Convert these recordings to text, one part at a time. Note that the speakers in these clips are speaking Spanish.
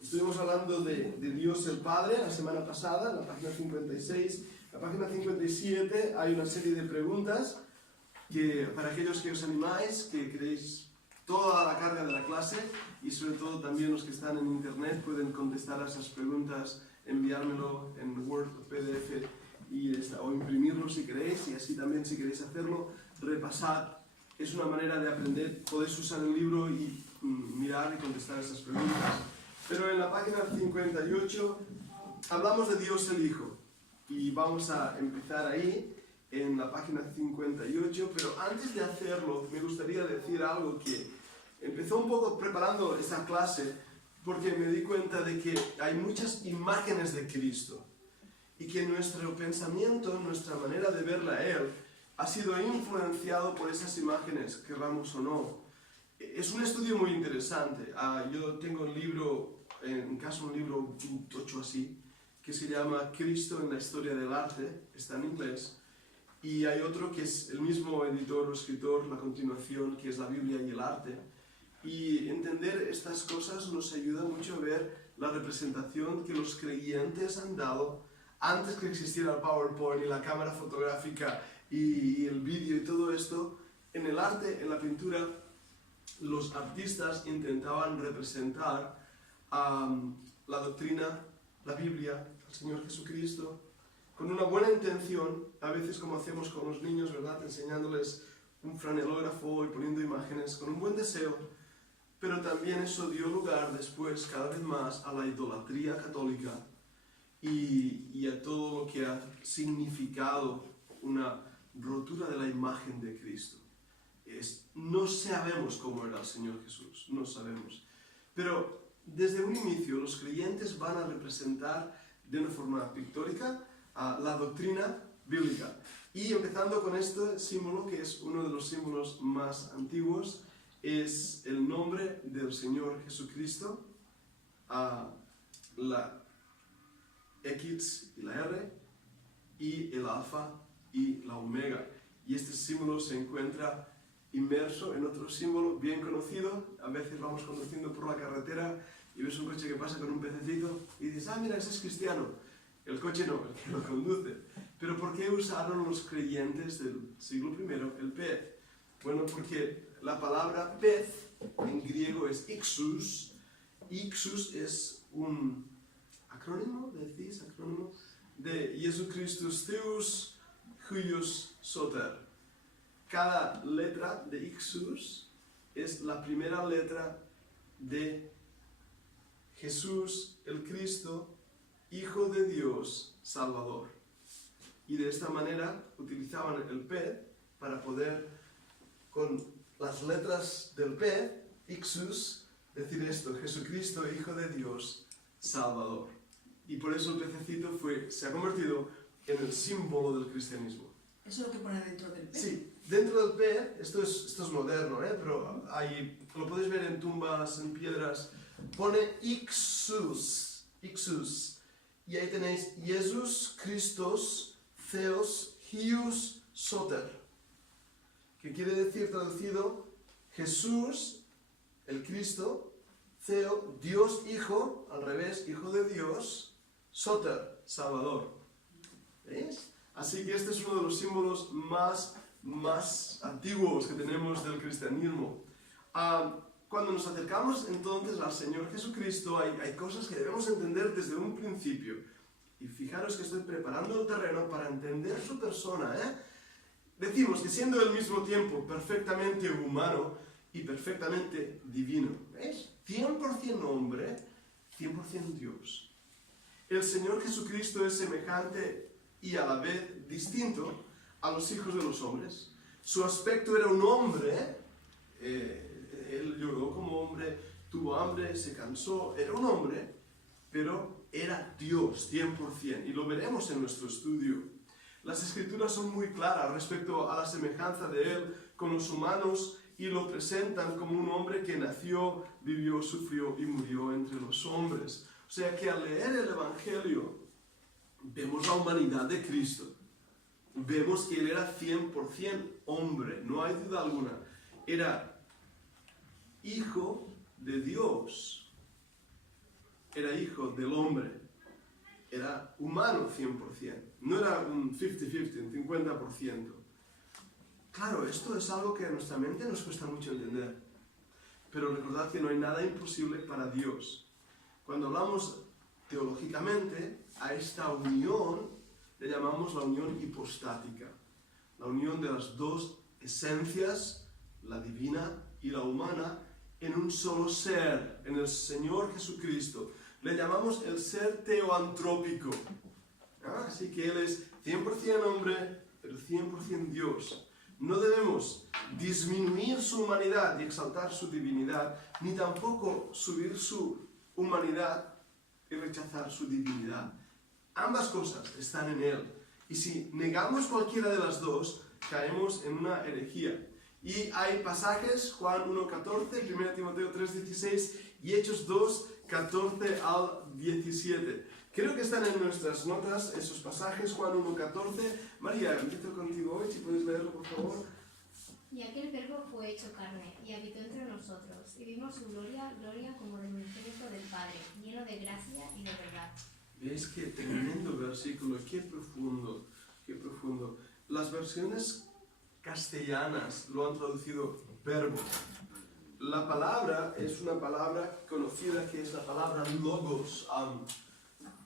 Estuvimos hablando de Dios el Padre la semana pasada, en la página 56. En la página 57 hay una serie de preguntas que, para aquellos que os animáis, que queréis toda la carga de la clase, y sobre todo también los que están en internet pueden contestar a esas preguntas, enviármelo en Word o PDF o imprimirlo si queréis, y así también si queréis hacerlo, repasad. Es una manera de aprender, podéis usar el libro y mirar y contestar esas preguntas. Pero en la página 58 hablamos de Dios el Hijo, y vamos a empezar ahí, en la página 58, pero antes de hacerlo me gustaría decir algo que empezó un poco preparando esta clase, porque me di cuenta de que hay muchas imágenes de Cristo, y que nuestro pensamiento, nuestra manera de verle a Él, ha sido influenciado por esas imágenes, querramos o no. Es un estudio muy interesante. Yo tengo un libro, en caso un libro tocho así, que se llama Cristo en la historia del arte, está en inglés, y hay otro que es el mismo editor o escritor, la continuación, que es la Biblia y el arte. Y entender estas cosas nos ayuda mucho a ver la representación que los creyentes han dado antes que existiera el PowerPoint y la cámara fotográfica y el vídeo y todo esto. En el arte, en la pintura, los artistas intentaban representar la doctrina, la Biblia, el Señor Jesucristo, con una buena intención, a veces como hacemos con los niños, ¿verdad? Enseñándoles un franelógrafo y poniendo imágenes con un buen deseo, pero también eso dio lugar después, cada vez más, a la idolatría católica y a todo lo que ha significado una rotura de la imagen de Cristo. No sabemos cómo era el Señor Jesús, no sabemos. Pero desde un inicio los creyentes van a representar de una forma pictórica la doctrina bíblica. Y empezando con este símbolo, que es uno de los símbolos más antiguos, es el nombre del Señor Jesucristo, la X y la R, y el alfa y la omega. Y este símbolo se encuentra inmerso en otro símbolo bien conocido. A veces vamos conduciendo por la carretera y ves un coche que pasa con un pececito y dices, mira, ese es cristiano. El coche no, el que lo conduce. Pero ¿por qué usaron los creyentes del siglo I el pez? Bueno, porque la palabra pez en griego es ixus. Ixus es un acrónimo, decís, acrónimo de Jesucristus Theus Huios Soter. Cada letra de ixus es la primera letra de Jesús, el Cristo, Hijo de Dios, Salvador. Y de esta manera utilizaban el pez para poder, con las letras del pez, ixus, decir esto: Jesucristo, Hijo de Dios, Salvador. Y por eso el pececito se ha convertido en el símbolo del cristianismo. ¿Eso es lo que pone dentro del pez? Sí, dentro del pez, esto es moderno, pero lo podéis ver en tumbas, en piedras, pone ixus, ixus. Y ahí tenéis Jesus Christos Theos Huios Soter, que quiere decir, traducido, Jesús, el Cristo, Theo, Dios Hijo, al revés, Hijo de Dios, Soter, Salvador. ¿Veis? Así que este es uno de los símbolos más antiguos que tenemos del cristianismo. Cuando nos acercamos entonces al Señor Jesucristo, hay cosas que debemos entender desde un principio. Y fijaros que estoy preparando el terreno para entender su persona. Decimos que siendo al mismo tiempo perfectamente humano y perfectamente divino. ¿Veis? 100% hombre, 100% Dios. El Señor Jesucristo es semejante y a la vez distinto a los hijos de los hombres. Su aspecto era un hombre, él lloró como hombre, tuvo hambre, se cansó, era un hombre, pero era Dios 100%, y lo veremos en nuestro estudio. Las Escrituras son muy claras respecto a la semejanza de Él con los humanos y lo presentan como un hombre que nació, vivió, sufrió y murió entre los hombres. O sea que al leer el Evangelio vemos la humanidad de Cristo. Vemos que Él era 100% hombre, no hay duda alguna. Era Hijo de Dios. era hijo del hombre, era humano 100%, no era un 50-50, un 50%. Claro, esto es algo que a nuestra mente nos cuesta mucho entender, pero recordad que no hay nada imposible para Dios. Cuando hablamos teológicamente, a esta unión le llamamos la unión hipostática, la unión de las dos esencias, la divina y la humana, en un solo ser, en el Señor Jesucristo. Le llamamos el ser teoantrópico. Así que Él es 100% hombre, pero 100% Dios. No debemos disminuir su humanidad y exaltar su divinidad, ni tampoco subir su humanidad y rechazar su divinidad. Ambas cosas están en Él. Y si negamos cualquiera de las dos, caemos en una herejía. Y hay pasajes, Juan 1:14, 1 Timoteo 3:16 y Hechos 2:14 al 17. Creo que están en nuestras notas esos pasajes, Juan 1:14. María, empiezo contigo hoy, si puedes leerlo, por favor. Y aquel verbo fue hecho carne, y habitó entre nosotros, y vimos su gloria, gloria como del unigénito del Padre, lleno de gracia y de verdad. ¿Veis qué tremendo versículo? Qué profundo, qué profundo. Las versiones castellanas lo han traducido verbo. La palabra es una palabra conocida que es la palabra logos.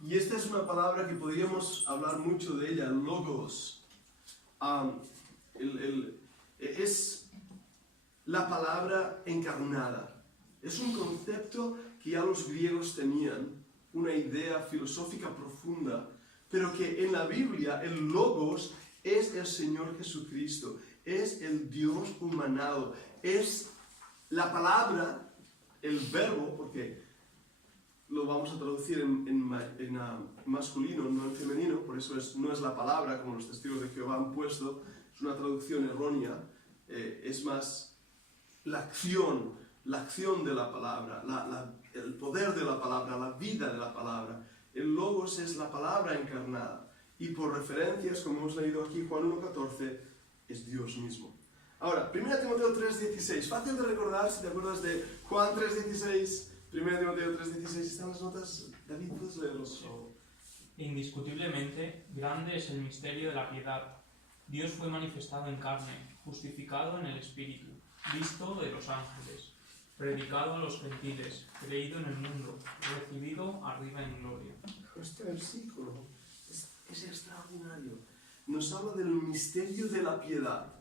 Y esta es una palabra que podríamos hablar mucho de ella, logos. Es la palabra encarnada. Es un concepto que ya los griegos tenían, una idea filosófica profunda, pero que en la Biblia el logos es el Señor Jesucristo, es el Dios humanado, es la palabra, el verbo, porque lo vamos a traducir en masculino, no en femenino, por eso no es la palabra, como los testigos de Jehová han puesto, es una traducción errónea, es más la acción de la palabra, el poder de la palabra, la vida de la palabra. El logos es la palabra encarnada. Y por referencias, como hemos leído aquí, Juan 1:14, es Dios mismo. Ahora, 1 Timoteo 3:16. Fácil de recordar, si te acuerdas de Juan 3:16, 1 Timoteo 3:16. ¿Están las notas? David, ¿puedes leerlos? Indiscutiblemente, grande es el misterio de la piedad. Dios fue manifestado en carne, justificado en el Espíritu, visto de los ángeles, predicado a los gentiles, creído en el mundo, recibido arriba en gloria. Este versículo es extraordinario. Nos habla del misterio de la piedad.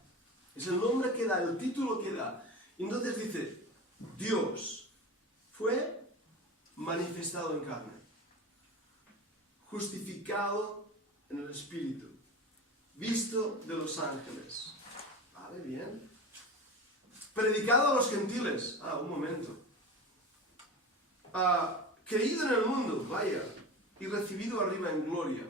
Es el nombre que da, el título que da. Entonces dice, Dios fue manifestado en carne, justificado en el Espíritu, visto de los ángeles. Vale, bien. Predicado a los gentiles. Un momento. Creído en el mundo, vaya, y recibido arriba en gloria.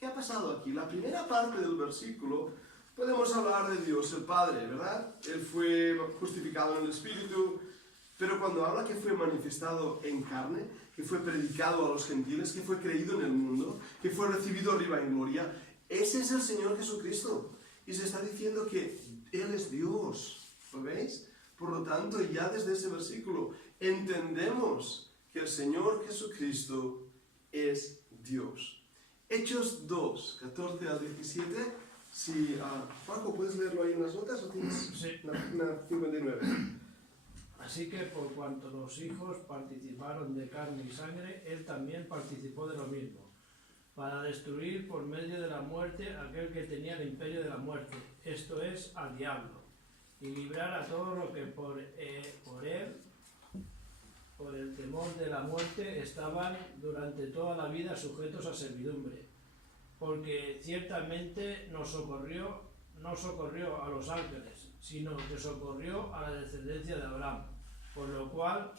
¿Qué ha pasado aquí? La primera parte del versículo podemos hablar de Dios el Padre, ¿verdad? Él fue justificado en el Espíritu, pero cuando habla que fue manifestado en carne, que fue predicado a los gentiles, que fue creído en el mundo, que fue recibido arriba en gloria, ese es el Señor Jesucristo. Y se está diciendo que Él es Dios, ¿lo veis? Por lo tanto, ya desde ese versículo entendemos que el Señor Jesucristo es Dios. Hechos 2, 14 al 17. Si, Paco, ¿puedes leerlo ahí en las notas o tienes Sí. la página 59? Así que por cuanto los hijos participaron de carne y sangre, él también participó de lo mismo, para destruir por medio de la muerte aquel que tenía el imperio de la muerte, esto es, al diablo, y librar a todos los que por el temor de la muerte estaban durante toda la vida sujetos a servidumbre, porque ciertamente no socorrió a los ángeles, sino que socorrió a la descendencia de Abraham, por lo cual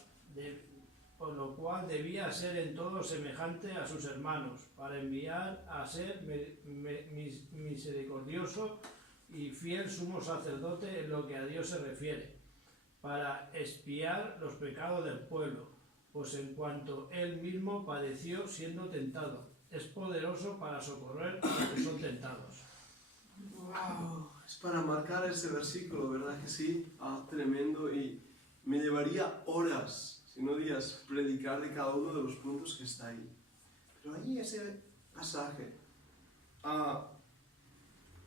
debía ser en todo semejante a sus hermanos, para enviar a ser misericordioso y fiel sumo sacerdote en lo que a Dios se refiere, para expiar los pecados del pueblo, pues en cuanto él mismo padeció siendo tentado, es poderoso para socorrer a los que son tentados. ¡Wow! Es para marcar ese versículo, ¿verdad que sí? Tremendo, y me llevaría horas, si no días, predicar de cada uno de los puntos que está ahí. Pero ahí ese pasaje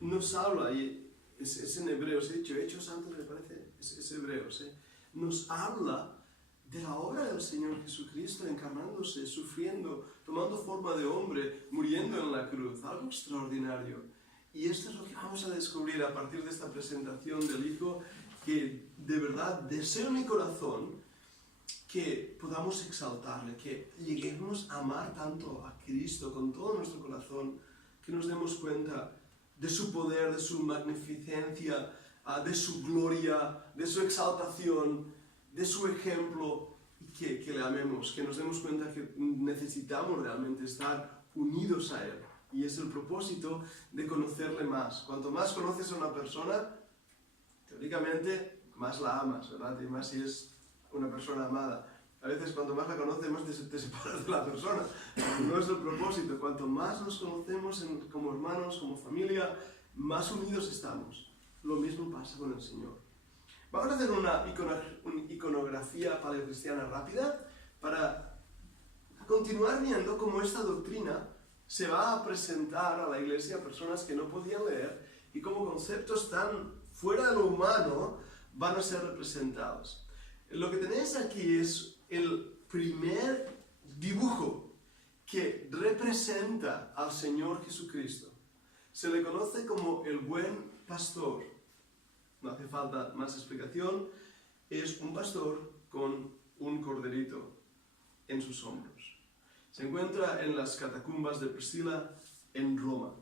nos habla, y es en Hebreos, he dicho Hechos antes, me parece, es Hebreos, nos habla de la obra del Señor Jesucristo encarnándose, sufriendo, tomando forma de hombre, muriendo en la cruz, algo extraordinario. Y esto es lo que vamos a descubrir a partir de esta presentación del Hijo, que de verdad deseo en mi corazón que podamos exaltarle, que lleguemos a amar tanto a Cristo con todo nuestro corazón, que nos demos cuenta de su poder, de su magnificencia, de su gloria, de su exaltación, de su ejemplo, y que le amemos, que nos demos cuenta que necesitamos realmente estar unidos a Él. Y es el propósito de conocerle más. Cuanto más conoces a una persona, teóricamente más la amas, ¿verdad? Y más si es una persona amada. A veces cuanto más la conoces, más te separas de la persona. No es el propósito. Cuanto más nos conocemos como hermanos, como familia, más unidos estamos. Lo mismo pasa con el Señor. Vamos a hacer una iconografía paleocristiana rápida para continuar viendo cómo esta doctrina se va a presentar a la iglesia a personas que no podían leer y cómo conceptos tan fuera de lo humano van a ser representados. Lo que tenéis aquí es el primer dibujo que representa al Señor Jesucristo. Se le conoce como el buen pastor. No hace falta más explicación. Es un pastor con un corderito en sus hombros. Se encuentra en las catacumbas de Priscila en Roma.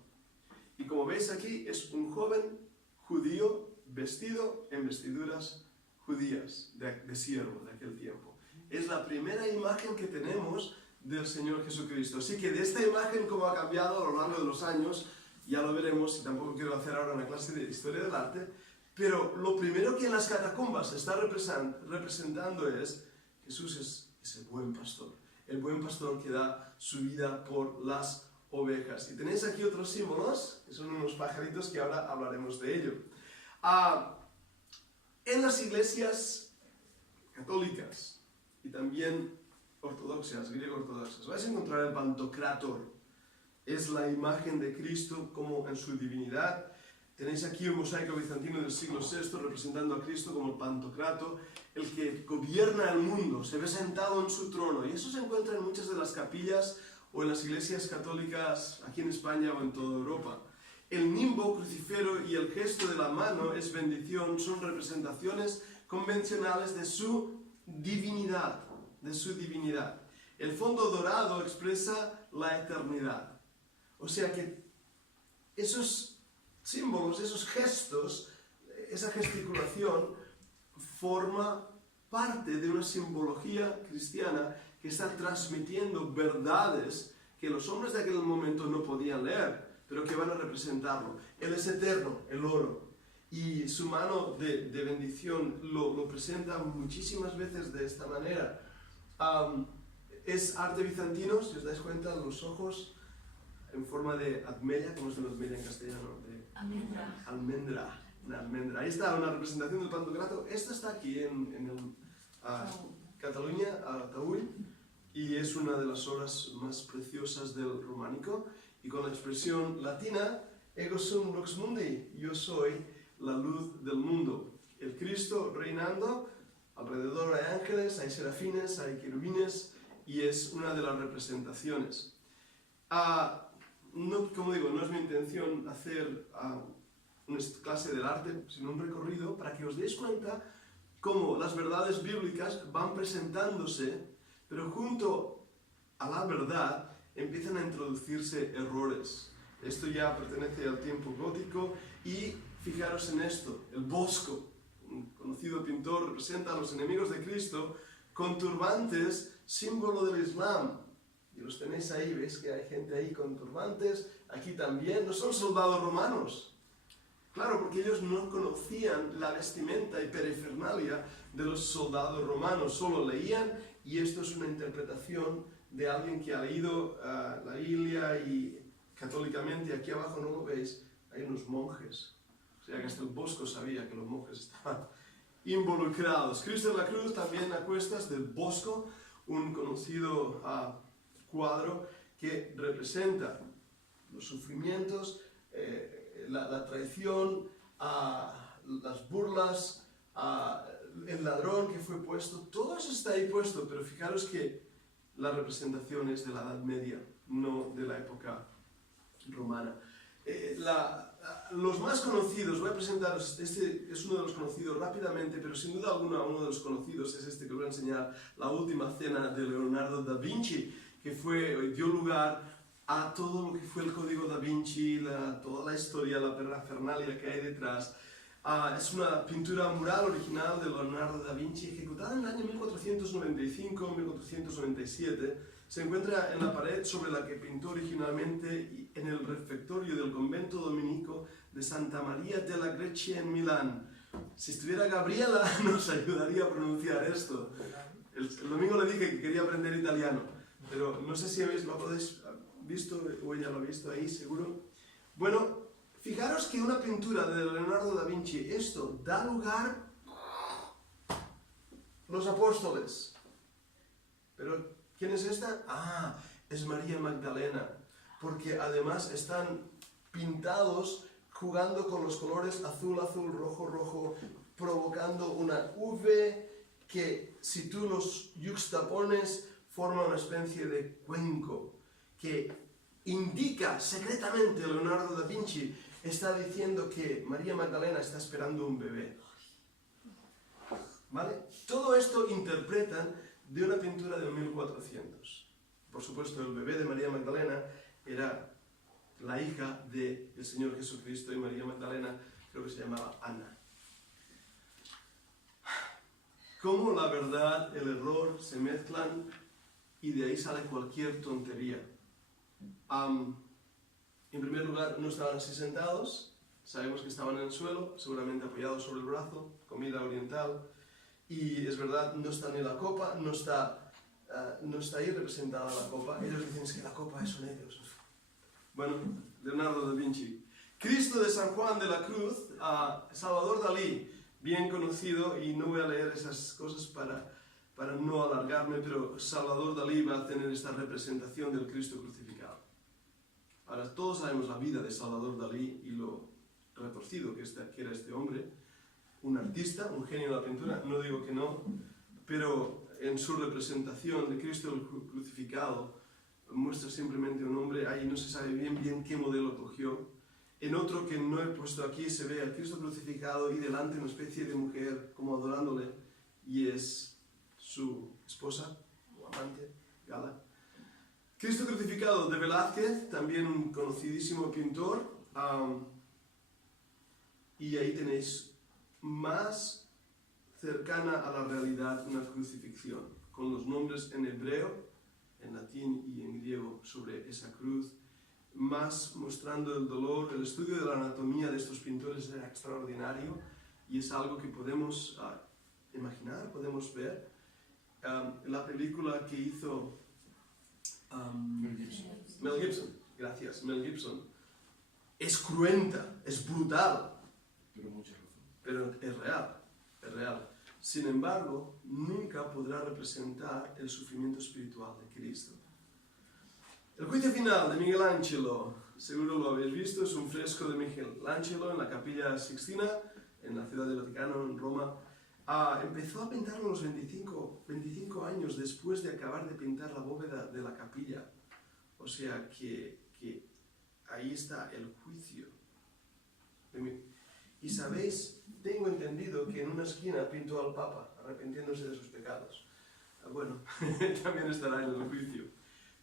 Y como veis aquí, es un joven judío vestido en vestiduras judías de siervo de aquel tiempo. Es la primera imagen que tenemos del Señor Jesucristo. Así que de esta imagen, cómo ha cambiado a lo largo de los años, ya lo veremos, y tampoco quiero hacer ahora una clase de historia del arte, pero lo primero que en las catacumbas se está representando es Jesús es el buen pastor que da su vida por las ovejas. Y tenéis aquí otros símbolos, que son unos pajaritos que ahora hablaremos de ello. En las iglesias católicas y también ortodoxas, griego-ortodoxas, vais a encontrar el Pantocrátor. Es la imagen de Cristo como en su divinidad. Tenéis aquí un mosaico bizantino del siglo VI representando a Cristo como el Pantocrato, el que gobierna el mundo, se ve sentado en su trono. Y eso se encuentra en muchas de las capillas o en las iglesias católicas aquí en España o en toda Europa. El nimbo crucífero y el gesto de la mano es bendición, son representaciones convencionales de su divinidad, El fondo dorado expresa la eternidad. O sea que esos símbolos, esos gestos, esa gesticulación forma parte de una simbología cristiana que está transmitiendo verdades que los hombres de aquel momento no podían leer, pero que van a representarlo. Él es eterno, el oro, y su mano de bendición lo presenta muchísimas veces de esta manera. Es arte bizantino, si os dais cuenta, los ojos en forma de almendra, ¿cómo es de almendra en castellano? Almendra, una almendra. Ahí está una representación del Pantocrato. Esta está aquí en Cataluña, a Taüll, y es una de las obras más preciosas del románico, y con la expresión latina, ego sum lux mundi, yo soy la luz del mundo. El Cristo reinando, alrededor hay ángeles, hay serafines, hay querubines, y es una de las representaciones. No, como digo, no es mi intención hacer una clase del arte, sino un recorrido para que os deis cuenta cómo las verdades bíblicas van presentándose, pero junto a la verdad empiezan a introducirse errores. Esto ya pertenece al tiempo gótico y fijaros en esto, el Bosco, un conocido pintor, representa a los enemigos de Cristo con turbantes, símbolo del Islam. Y los tenéis ahí, veis que hay gente ahí con turbantes, aquí también, no son soldados romanos. Claro, porque ellos no conocían la vestimenta y perifernalia de los soldados romanos, solo leían, y esto es una interpretación de alguien que ha leído la Biblia y católicamente, aquí abajo no lo veis, hay unos monjes. O sea que hasta el Bosco sabía que los monjes estaban involucrados. Cristo en la cruz, también a cuestas del Bosco, un conocido cuadro que representa los sufrimientos, la traición, las burlas, el ladrón que fue puesto. Todo eso está ahí puesto, pero fijaros que la representación es de la Edad Media, no de la época romana. Los más conocidos, voy a presentaros, este es uno de los conocidos rápidamente, pero sin duda alguna uno de los conocidos es este que os voy a enseñar, La Última Cena de Leonardo da Vinci, que dio lugar a todo lo que fue el Código da Vinci, toda la historia, la parafernalia que hay detrás. Es una pintura mural original de Leonardo da Vinci, ejecutada en el año 1495-1497. Se encuentra en la pared sobre la que pintó originalmente en el refectorio del convento dominico de Santa María della Grecia en Milán. Si estuviera Gabriela nos ayudaría a pronunciar esto. El domingo le dije que quería aprender italiano, pero no sé si lo habéis visto o ella lo ha visto ahí, seguro. Bueno, fijaros que una pintura de Leonardo da Vinci, esto da lugar a los apóstoles. Pero ¿quién es esta? Es María Magdalena, porque además están pintados jugando con los colores azul, azul, rojo, rojo, provocando una V que si tú los yuxtapones forma una especie de cuenco que indica secretamente Leonardo da Vinci está diciendo que María Magdalena está esperando un bebé. ¿Vale? Todo esto interpretan de una pintura de 1400. Por supuesto, el bebé de María Magdalena era la hija del Señor Jesucristo y María Magdalena creo que se llamaba Ana. Cómo la verdad, el error se mezclan y de ahí sale cualquier tontería. En primer lugar, no estaban así sentados, sabemos que estaban en el suelo, seguramente apoyados sobre el brazo, comida oriental, y es verdad, no está ni la copa, no está ahí representada la copa. Ellos dicen es que la copa son ellos. Bueno, Leonardo da Vinci. Cristo de San Juan de la Cruz, Salvador Dalí, bien conocido, y no voy a leer esas cosas para no alargarme, pero Salvador Dalí va a tener esta representación del Cristo crucificado. Ahora, todos sabemos la vida de Salvador Dalí y lo retorcido que era este hombre, un artista, un genio de la pintura, no digo que no, pero en su representación de Cristo crucificado muestra simplemente un hombre, ahí no se sabe bien qué modelo cogió. En otro que no he puesto aquí se ve al Cristo crucificado y delante una especie de mujer como adorándole, y es su esposa o amante, Gala. Cristo crucificado de Velázquez, también un conocidísimo pintor, y ahí tenéis más cercana a la realidad una crucifixión, con los nombres en hebreo, en latín y en griego sobre esa cruz, más mostrando el dolor. El estudio de la anatomía de estos pintores era extraordinario y es algo que podemos imaginar, podemos ver. La película que hizo Mel Gibson, gracias, Mel Gibson, es cruenta, es brutal, pero es real, es real. Sin embargo, nunca podrá representar el sufrimiento espiritual de Cristo. El juicio final de Miguel Ángelo, seguro lo habéis visto, es un fresco de Miguel Ángelo en la Capilla Sixtina, en la ciudad del Vaticano, en Roma. Empezó a pintarlo a los 25 años después de acabar de pintar la bóveda de la capilla. O sea que ahí está el juicio. Y sabéis, tengo entendido que en una esquina pintó al Papa, arrepintiéndose de sus pecados. Bueno, también estará en el juicio.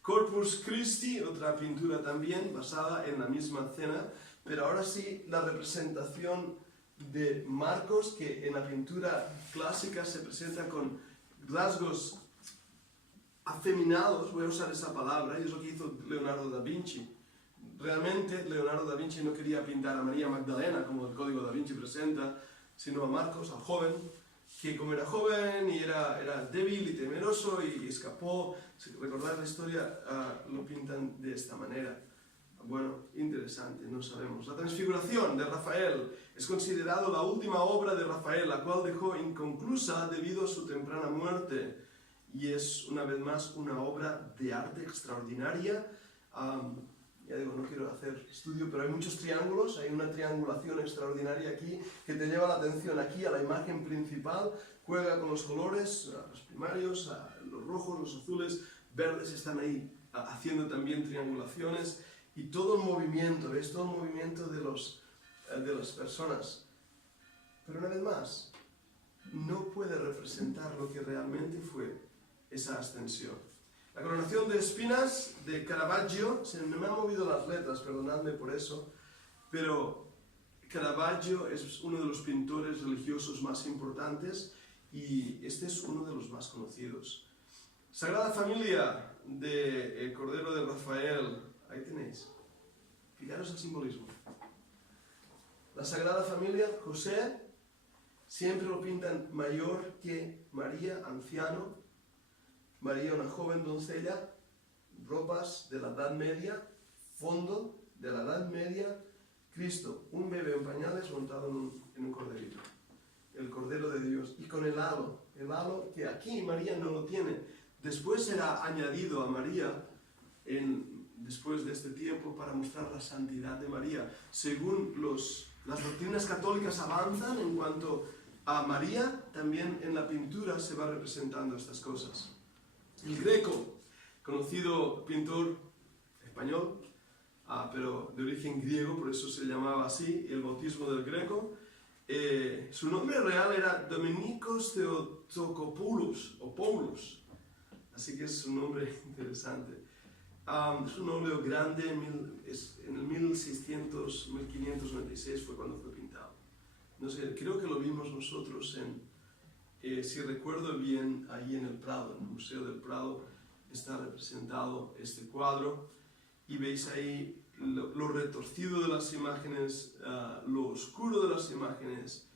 Corpus Christi, otra pintura también basada en la misma cena, pero ahora sí la representación de Marcos, que en la pintura clásica se presenta con rasgos afeminados, voy a usar esa palabra, y es lo que hizo Leonardo da Vinci. Realmente Leonardo da Vinci no quería pintar a María Magdalena, como el Código da Vinci presenta, sino a Marcos, al joven, que como era joven y era débil y temeroso y escapó. Si recordáis la historia, lo pintan de esta manera. Bueno, interesante, no sabemos. La Transfiguración de Rafael es considerado la última obra de Rafael, la cual dejó inconclusa debido a su temprana muerte. Y es, una vez más, una obra de arte extraordinaria. Ya digo, no quiero hacer estudio, pero hay muchos triángulos, hay una triangulación extraordinaria aquí que te lleva la atención aquí a la imagen principal, juega con los colores, los primarios, los rojos, los azules, verdes están ahí haciendo también triangulaciones y todo el movimiento, ¿ves? Todo el movimiento de las personas. Pero una vez más, no puede representar lo que realmente fue esa ascensión. La coronación de espinas de Caravaggio, se me han movido las letras, perdonadme por eso, pero Caravaggio es uno de los pintores religiosos más importantes y este es uno de los más conocidos. Sagrada Familia de El Cordero de Rafael, ahí tenéis. Fijaros el simbolismo. La Sagrada Familia, José, siempre lo pintan mayor que María, anciano. María, una joven doncella, ropas de la Edad Media, fondo de la Edad Media, Cristo, un bebé en pañales montado en un corderito, el Cordero de Dios, y con el halo que aquí María no lo tiene, después será añadido a María después de este tiempo para mostrar la santidad de María. Según las doctrinas católicas avanzan en cuanto a María, también en la pintura se va representando estas cosas. El Greco, conocido pintor español, pero de origen griego, por eso se llamaba así, el bautismo del Greco. Su nombre real era Dominicos Theotokopoulos, o Poulos, así que es un nombre interesante. Es un óleo grande, en el 1596 fue cuando fue pintado. No sé, creo que lo vimos nosotros si recuerdo bien, ahí en el Prado, en el Museo del Prado, está representado este cuadro y veis ahí lo retorcido de las imágenes, lo oscuro de las imágenes,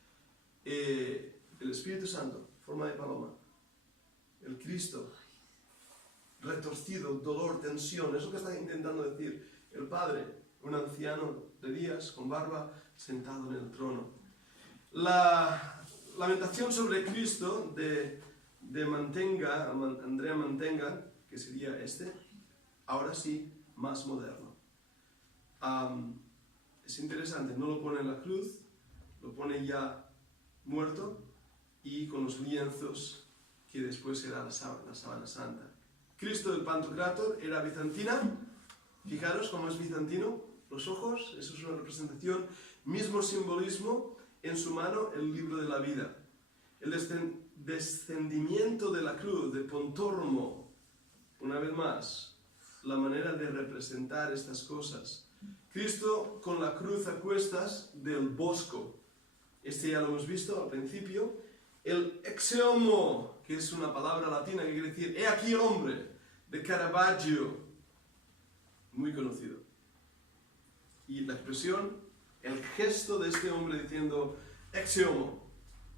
el Espíritu Santo, forma de paloma, el Cristo, retorcido, dolor, tensión, es lo que está intentando decir el Padre, un anciano de días, con barba, sentado en el trono. La Lamentación sobre Cristo de Andrea Mantenga, que sería ahora sí, más moderno. Es interesante, no lo pone en la cruz, lo pone ya muerto y con los lienzos que después será la sábana santa. Cristo del Pantocrátor era bizantina, fijaros cómo es bizantino, los ojos, eso es una representación, mismo simbolismo. En su mano el libro de la vida. El descendimiento de la cruz, de Pontormo, una vez más, la manera de representar estas cosas. Cristo con la cruz a cuestas del Bosco. Ya lo hemos visto al principio. El exeomo, que es una palabra latina que quiere decir, he aquí el hombre, de Caravaggio, muy conocido. Y la expresión, el gesto de este hombre diciendo, ex homo,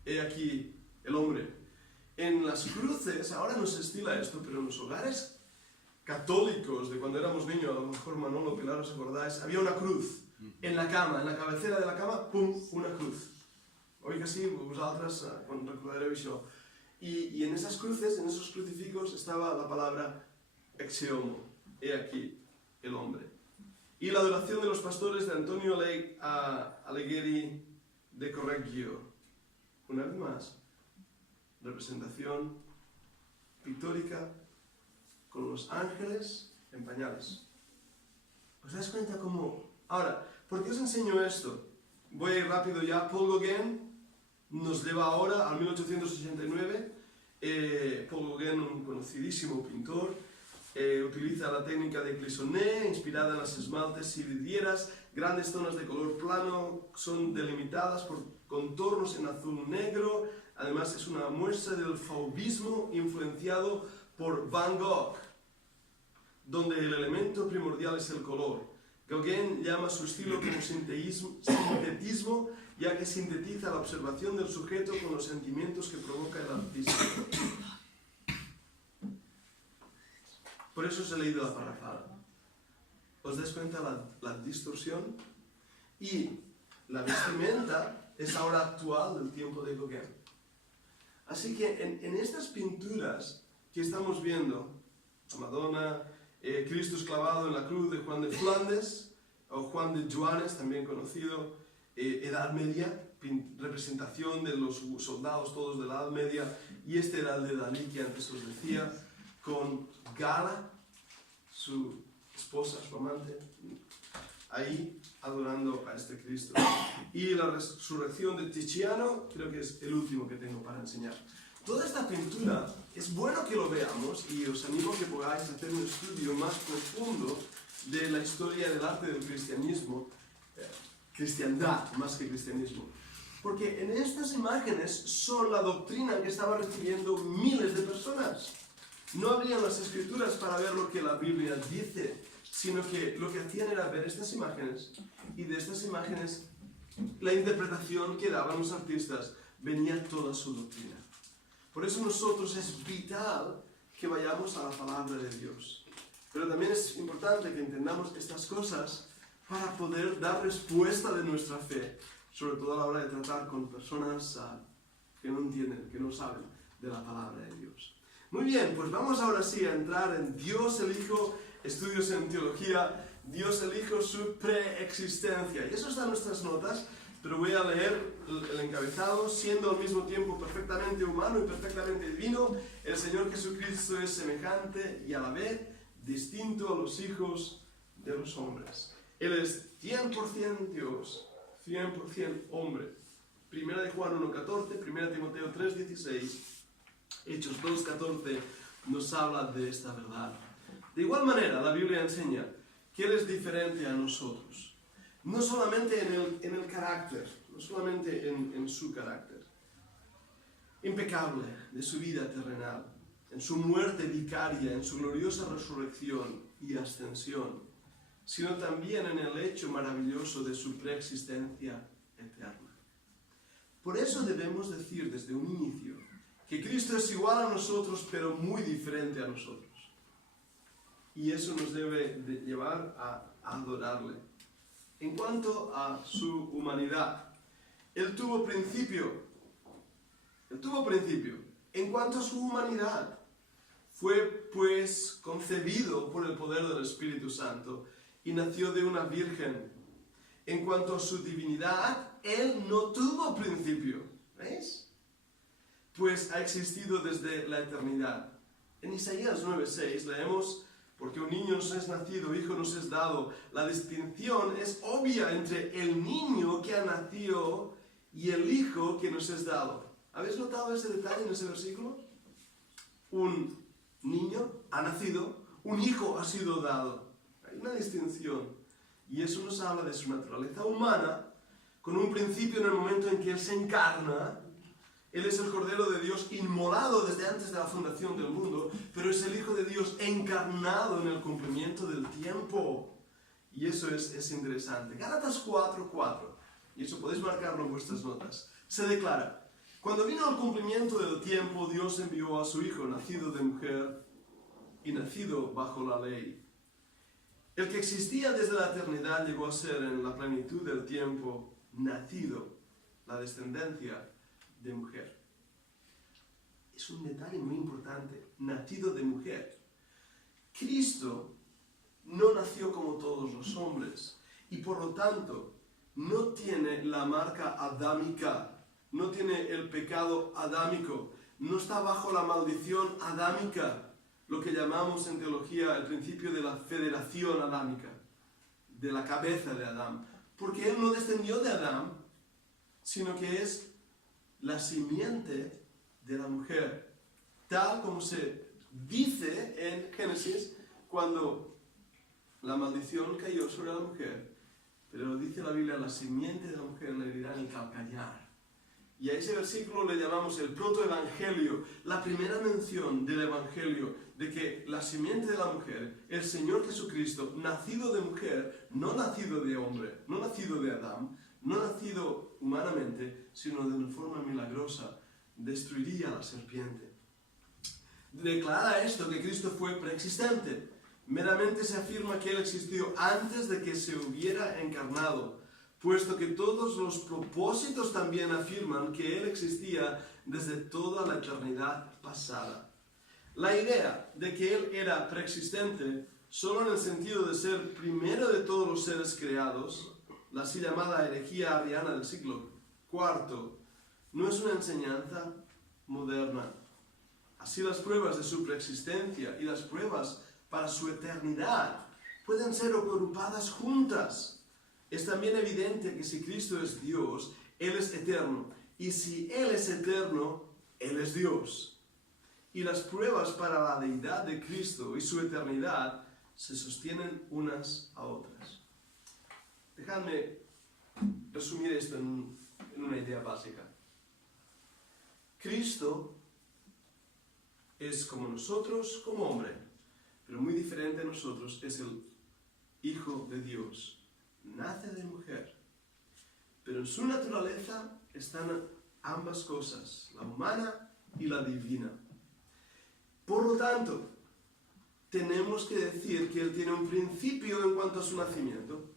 he aquí el hombre. En las cruces, ahora no se estila esto, pero en los hogares católicos de cuando éramos niños, a lo mejor Manolo, Pilar, os acordáis, había una cruz en la cama, en la cabecera de la cama, pum, una cruz. Hoy que sí, vosaltres recordareu això. Y en esas cruces, en esos crucifijos, estaba la palabra ex homo, he aquí el hombre. Y la adoración de los pastores de Antonio Alighieri de Correggio. Una vez más, representación pictórica con los ángeles en pañales. ¿Os dais cuenta cómo? Ahora, ¿por qué os enseño esto? Voy a ir rápido ya. Paul Gauguin nos lleva ahora al 1889. Paul Gauguin, un conocidísimo pintor, utiliza la técnica de Clissonet, inspirada en las esmaltes y vidrieras. Grandes zonas de color plano son delimitadas por contornos en azul negro. Además es una muestra del faubismo influenciado por Van Gogh, donde el elemento primordial es el color. Gauguin llama su estilo como sintetismo, ya que sintetiza la observación del sujeto con los sentimientos que provoca el artista. Por eso os he leído la parrafada. ¿Os dais cuenta la distorsión? Y la vestimenta es ahora actual del tiempo de Gauguin. Así que en estas pinturas que estamos viendo, a Madonna, Cristo clavado en la cruz de Juan de Flandes, o Juan de Joanes, también conocido, Edad Media, representación de los soldados todos de la Edad Media, y este era el de Dalí que antes os decía, con Gala, su esposa, su amante, ahí adorando a este Cristo. Y la resurrección de Tiziano, creo que es el último que tengo para enseñar. Toda esta pintura es bueno que lo veamos y os animo a que podáis hacer un estudio más profundo de la historia del arte del cristianismo, cristiandad más que cristianismo. Porque en estas imágenes son la doctrina que estaban recibiendo miles de personas. No abrían las escrituras para ver lo que la Biblia dice, sino que lo que hacían era ver estas imágenes, y de estas imágenes la interpretación que daban los artistas venía toda su doctrina. Por eso nosotros es vital que vayamos a la palabra de Dios. Pero también es importante que entendamos estas cosas para poder dar respuesta de nuestra fe, sobre todo a la hora de tratar con personas que no entienden, que no saben de la palabra de Dios. Muy bien, pues vamos ahora sí a entrar en Dios el Hijo, estudios en teología, Dios el Hijo, su preexistencia. Y eso está en nuestras notas, pero voy a leer el encabezado. Siendo al mismo tiempo perfectamente humano y perfectamente divino, el Señor Jesucristo es semejante y a la vez distinto a los hijos de los hombres. Él es 100% Dios, 100% hombre. 1 de Juan 1:14, 1 Timoteo 3:16, Hechos 2:14 nos habla de esta verdad. De igual manera, la Biblia enseña que Él es diferente a nosotros. No solamente en el carácter, no solamente en su carácter impecable de su vida terrenal, en su muerte vicaria, en su gloriosa resurrección y ascensión, sino también en el hecho maravilloso de su preexistencia eterna. Por eso debemos decir desde un inicio que Cristo es igual a nosotros, pero muy diferente a nosotros. Y eso nos debe de llevar a adorarle. En cuanto a su humanidad, Él tuvo principio. En cuanto a su humanidad, fue pues concebido por el poder del Espíritu Santo y nació de una virgen. En cuanto a su divinidad, Él no tuvo principio. ¿Veis? Pues ha existido desde la eternidad. En Isaías 9:6 leemos: porque un niño nos es nacido, hijo nos es dado. La distinción es obvia entre el niño que ha nacido y el hijo que nos es dado. ¿Habéis notado ese detalle en ese versículo? Un niño ha nacido, un hijo ha sido dado. Hay una distinción. Y eso nos habla de su naturaleza humana, con un principio en el momento en que Él se encarna. Él es el Cordero de Dios inmolado desde antes de la fundación del mundo, pero es el Hijo de Dios encarnado en el cumplimiento del tiempo. Y eso es interesante. Gálatas 4:4, y eso podéis marcarlo en vuestras notas, se declara: cuando vino el cumplimiento del tiempo, Dios envió a su Hijo, nacido de mujer y nacido bajo la ley. El que existía desde la eternidad llegó a ser en la plenitud del tiempo nacido, la descendencia de mujer. Es un detalle muy importante, nacido de mujer. Cristo no nació como todos los hombres y por lo tanto no tiene la marca adámica, no tiene el pecado adámico, no está bajo la maldición adámica, lo que llamamos en teología el principio de la federación adámica, de la cabeza de Adán, porque Él no descendió de Adán, sino que es la simiente de la mujer, tal como se dice en Génesis cuando la maldición cayó sobre la mujer. Pero dice la Biblia: la simiente de la mujer le herirá el calcañar. Y a ese versículo le llamamos el protoevangelio, la primera mención del evangelio, de que la simiente de la mujer, el Señor Jesucristo, nacido de mujer, no nacido de hombre, no nacido de Adán, no nacido humanamente, sino de una forma milagrosa, destruiría a la serpiente. Declara esto, que Cristo fue preexistente. Meramente se afirma que Él existió antes de que se hubiera encarnado, puesto que todos los propósitos también afirman que Él existía desde toda la eternidad pasada. La idea de que Él era preexistente solo en el sentido de ser primero de todos los seres creados, la así llamada herejía arriana del siglo IV, no es una enseñanza moderna. Así las pruebas de su preexistencia y las pruebas para su eternidad pueden ser agrupadas juntas. Es también evidente que si Cristo es Dios, Él es eterno. Y si Él es eterno, Él es Dios. Y las pruebas para la deidad de Cristo y su eternidad se sostienen unas a otras. Dejadme resumir esto en una idea básica. Cristo es como nosotros, como hombre, pero muy diferente a nosotros, es el Hijo de Dios. Nace de mujer, pero en su naturaleza están ambas cosas, la humana y la divina. Por lo tanto, tenemos que decir que Él tiene un principio en cuanto a su nacimiento,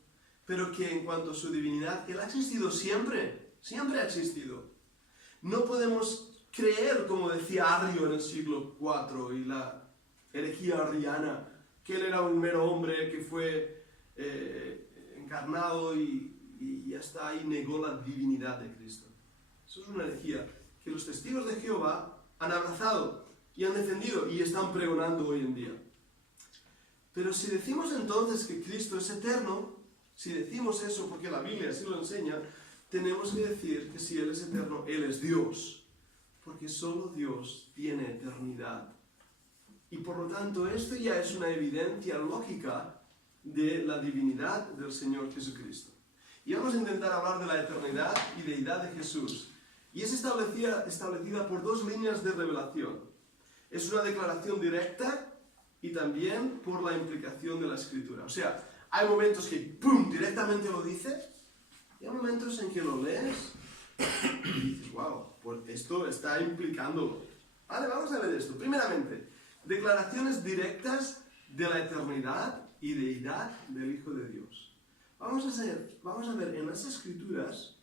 pero que en cuanto a su divinidad, Él ha existido siempre, siempre ha existido. No podemos creer, como decía Arrio en el siglo IV y la herejía arriana, que Él era un mero hombre que fue encarnado y hasta ahí negó la divinidad de Cristo. Eso es una herejía que los testigos de Jehová han abrazado y han defendido y están pregonando hoy en día. Pero si decimos entonces que Cristo es eterno, si decimos eso porque la Biblia así lo enseña, tenemos que decir que si Él es eterno, Él es Dios. Porque solo Dios tiene eternidad. Y por lo tanto, esto ya es una evidencia lógica de la divinidad del Señor Jesucristo. Y vamos a intentar hablar de la eternidad y deidad de Jesús. Y es establecida por dos líneas de revelación. Es una declaración directa y también por la implicación de la Escritura. O sea, hay momentos que ¡pum!, directamente lo dice, y hay momentos en que lo lees y dices, wow, pues esto está implicándolo. Vale, vamos a ver esto. Primeramente, declaraciones directas de la eternidad y deidad del Hijo de Dios. Vamos a ver en las Escrituras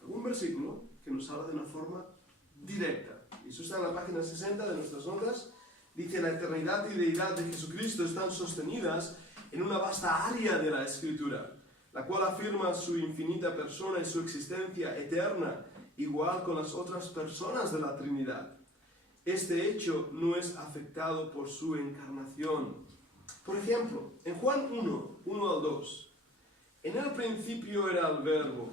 algún versículo que nos habla de una forma directa. Y eso está en la página 60 de nuestras notas. Dice, la eternidad y deidad de Jesucristo están sostenidas en una vasta área de la Escritura, la cual afirma su infinita persona y su existencia eterna, igual con las otras personas de la Trinidad. Este hecho no es afectado por su encarnación. Por ejemplo, en Juan 1 al 2, en el principio era el Verbo,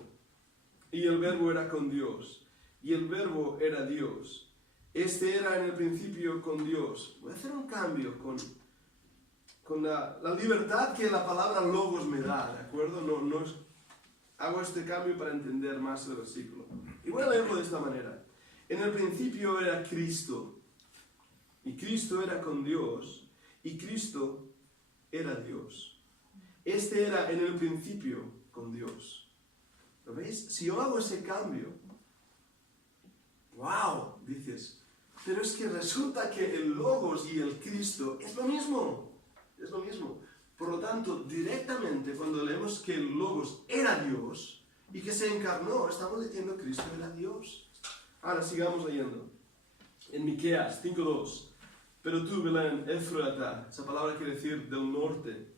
y el Verbo era con Dios, y el Verbo era Dios. Este era en el principio con Dios. Voy a hacer un cambio con la libertad que la palabra logos me da, ¿de acuerdo? Hago este cambio para entender más el versículo. Y voy a leerlo de esta manera. En el principio era Cristo, y Cristo era con Dios, y Cristo era Dios. Este era en el principio con Dios. ¿Lo veis? Si yo hago ese cambio, ¡wow!, dices, pero es que resulta que el Logos y el Cristo es lo mismo. Es lo mismo. Por lo tanto, directamente cuando leemos que el Logos era Dios y que se encarnó, estamos diciendo que Cristo era Dios. Ahora sigamos leyendo. En Miqueas 5:2. Pero tú, Belén, Éfrata, esa palabra quiere decir del norte,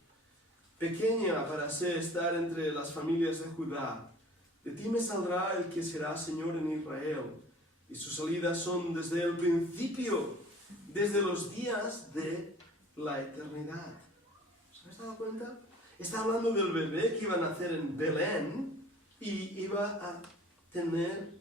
pequeña para estar entre las familias de Judá, de ti me saldrá el que será Señor en Israel, y sus salidas son desde el principio, desde los días de la eternidad. ¿Os habéis dado cuenta? Está hablando del bebé que iba a nacer en Belén y iba a tener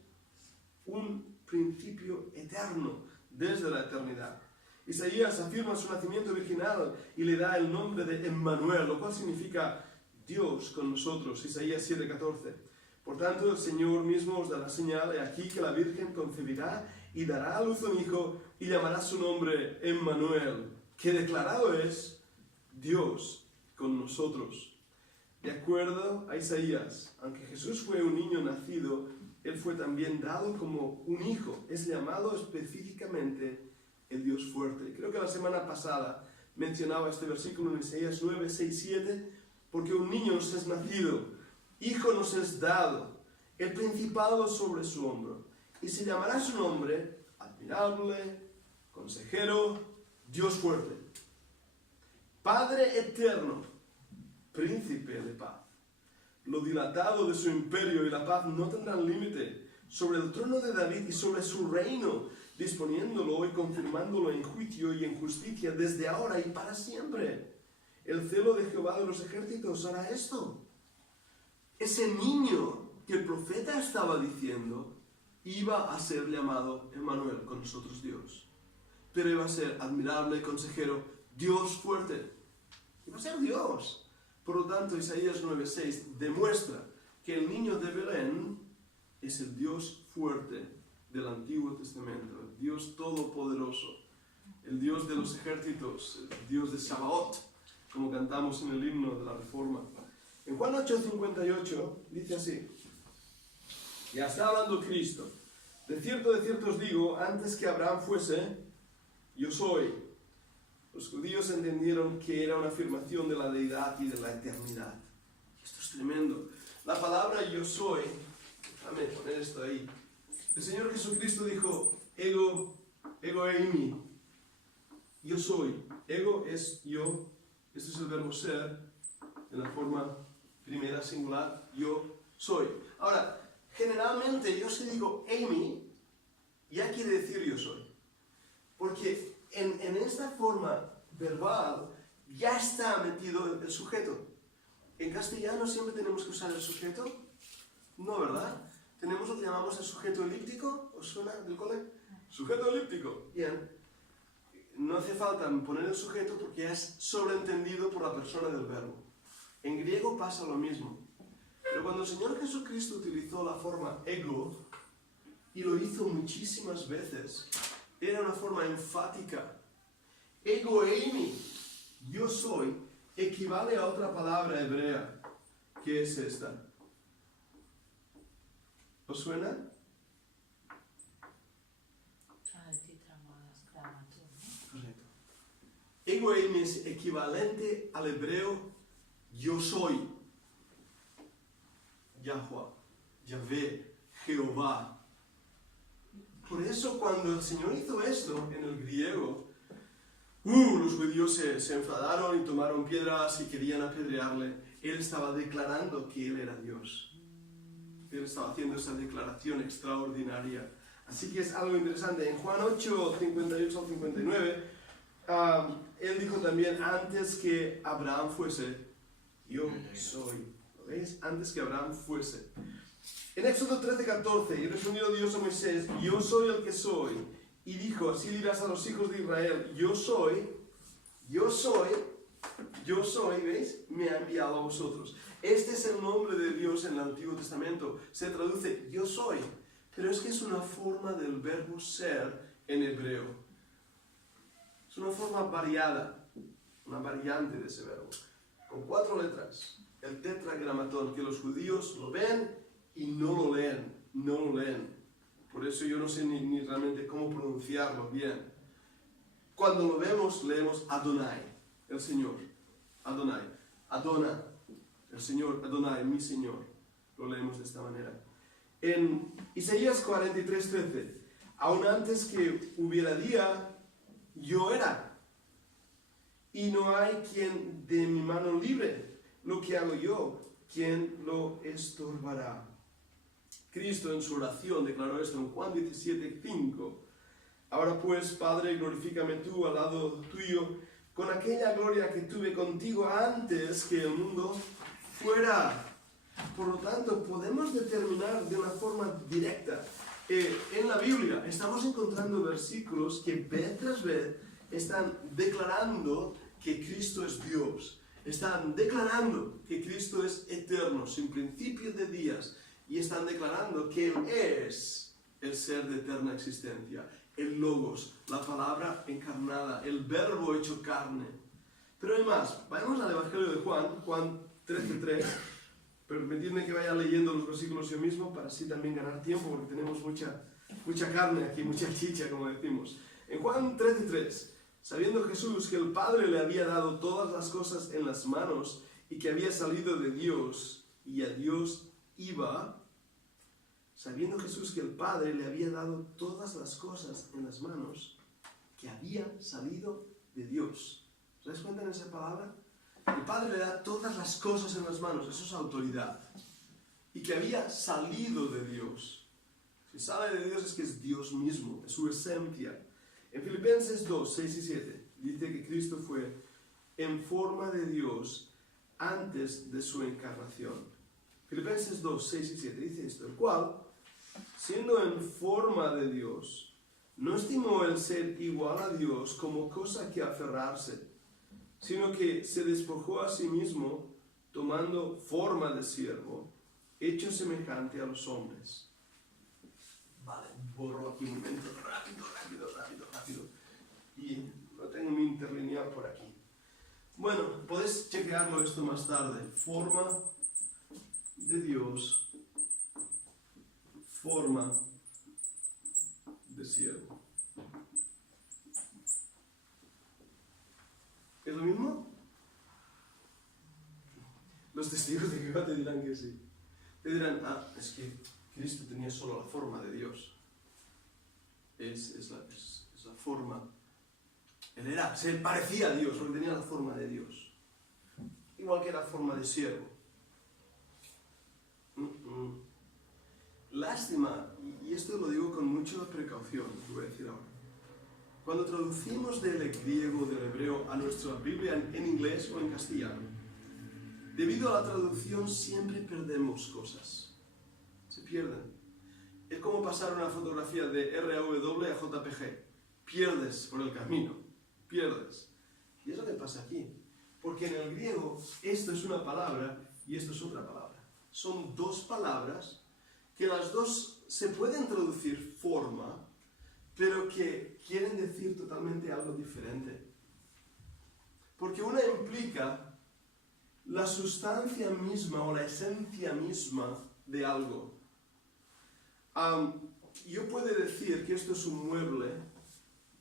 un principio eterno desde la eternidad. Isaías afirma su nacimiento virginal y le da el nombre de Emmanuel, lo cual significa Dios con nosotros. Isaías 7:14. Por tanto, el Señor mismo os dará señal, he aquí que la Virgen concebirá y dará a luz un hijo y llamará su nombre Emmanuel, que declarado es Dios con nosotros. De acuerdo a Isaías, aunque Jesús fue un niño nacido, Él fue también dado como un hijo. Es llamado específicamente el Dios fuerte. Creo que la semana pasada mencionaba este versículo en Isaías 9, 6, 7, porque un niño nos es nacido, hijo nos es dado, el principado sobre su hombro, y se llamará su nombre admirable, consejero, Dios fuerte, Padre eterno, príncipe de paz. Lo dilatado de su imperio y la paz no tendrán límite sobre el trono de David y sobre su reino, disponiéndolo y confirmándolo en juicio y en justicia desde ahora y para siempre. El celo de Jehová de los ejércitos hará esto. Ese niño que el profeta estaba diciendo iba a ser llamado Emmanuel, con nosotros Dios. Pero iba a ser admirable, consejero, Dios fuerte. Iba a ser Dios. Por lo tanto, Isaías 9:6 demuestra que el niño de Belén es el Dios fuerte del Antiguo Testamento, el Dios todopoderoso, el Dios de los ejércitos, el Dios de Sabaoth, como cantamos en el himno de la Reforma. En Juan 8:58 dice así, ya está hablando Cristo, de cierto os digo, antes que Abraham fuese, yo soy. Los judíos entendieron que era una afirmación de la deidad y de la eternidad. Esto es tremendo. La palabra yo soy, déjame poner esto ahí. El Señor Jesucristo dijo, ego eimi, yo soy. Ego es yo, este es el verbo ser, en la forma primera singular, yo soy. Ahora, generalmente yo si digo eimi, ya quiere decir yo soy. Porque en esta forma verbal ya está metido el sujeto. En castellano siempre tenemos que usar el sujeto. No, ¿verdad? Tenemos lo que llamamos el sujeto elíptico. ¿Os suena del cole? Sujeto elíptico. Bien. No hace falta poner el sujeto porque ya es sobreentendido por la persona del verbo. En griego pasa lo mismo. Pero cuando el Señor Jesucristo utilizó la forma ego, y lo hizo muchísimas veces, era una forma enfática. Ego eimi, yo soy, equivale a otra palabra hebrea, que es esta. ¿Os suena? Correcto. Ego eimi es equivalente al hebreo yo soy. Yahweh, Yahvé, Jehová. Por eso cuando el Señor hizo esto en el griego, los judíos se enfadaron y tomaron piedras y querían apedrearle. Él estaba declarando que Él era Dios. Él estaba haciendo esa declaración extraordinaria. Así que es algo interesante. En Juan 8, 58 al 59, Él dijo también, antes que Abraham fuese, yo soy. ¿Lo veis? Antes que Abraham fuese. En Éxodo 13:14, y respondió Dios a Moisés, yo soy el que soy. Y dijo, así dirás a los hijos de Israel, yo soy, ¿veis? Me ha enviado a vosotros. Este es el nombre de Dios en el Antiguo Testamento. Se traduce, yo soy. Pero es que es una forma del verbo ser en hebreo. Es una forma variada, una variante de ese verbo. Con 4 letras. El tetragramatón, que los judíos lo ven y no lo leen. Por eso yo no sé ni realmente cómo pronunciarlo bien. Cuando lo vemos, leemos Adonai, el Señor. Adonai. Adona, el Señor. Adonai, mi Señor. Lo leemos de esta manera. En Isaías 43:13, aún antes que hubiera día, yo era. Y no hay quien de mi mano libre. Lo que hago yo, ¿quién lo estorbará? Cristo en su oración declaró esto en Juan 17:5. Ahora pues, Padre, glorifícame tú al lado tuyo con aquella gloria que tuve contigo antes que el mundo fuera. Por lo tanto, podemos determinar de una forma directa. En la Biblia estamos encontrando versículos que vez tras vez están declarando que Cristo es Dios. Están declarando que Cristo es eterno, sin principio de días. Y están declarando que Él es el ser de eterna existencia. El Logos, la palabra encarnada, el verbo hecho carne. Pero hay más. Vayamos al Evangelio de Juan, Juan 13:3. Permitidme que vaya leyendo los versículos yo mismo para así también ganar tiempo, porque tenemos mucha carne aquí, mucha chicha, como decimos. En Juan 13:3, Sabiendo Jesús que el Padre le había dado todas las cosas en las manos y que había salido de Dios y a Dios iba, sabiendo Jesús que el Padre le había dado todas las cosas en las manos, que había salido de Dios. ¿Os dais cuenta en esa palabra? El Padre le da todas las cosas en las manos, eso es autoridad. Y que había salido de Dios. Si sale de Dios es que es Dios mismo, es su esencia. En Filipenses 2, 6 y 7 dice que Cristo fue en forma de Dios antes de su encarnación. Filipenses 2, 6 y 7 dice esto, el cual, siendo en forma de Dios, no estimó el ser igual a Dios como cosa que aferrarse, sino que se despojó a sí mismo, tomando forma de siervo, hecho semejante a los hombres. Vale, borro aquí un momento, rápido. Y no tengo mi interlineal por aquí. Bueno, podéis chequearlo esto más tarde. Forma de Dios, forma de siervo. ¿Es lo mismo? Los testigos de Jehová te dirán que sí. Te dirán, es que Cristo tenía solo la forma de Dios. Es la forma. Él se parecía a Dios porque tenía la forma de Dios. Igual que la forma de siervo. Lástima, y esto lo digo con mucha precaución, lo voy a decir ahora. Cuando traducimos del griego o del hebreo a nuestra Biblia en inglés o en castellano, debido a la traducción siempre perdemos cosas. Se pierden. Es como pasar una fotografía de RAW a JPG. Pierdes por el camino. Pierdes. Y es lo que pasa aquí. Porque en el griego esto es una palabra y esto es otra palabra. Son dos palabras que las dos se pueden traducir forma, pero que quieren decir totalmente algo diferente. Porque una implica la sustancia misma o la esencia misma de algo. Yo puedo decir que esto es un mueble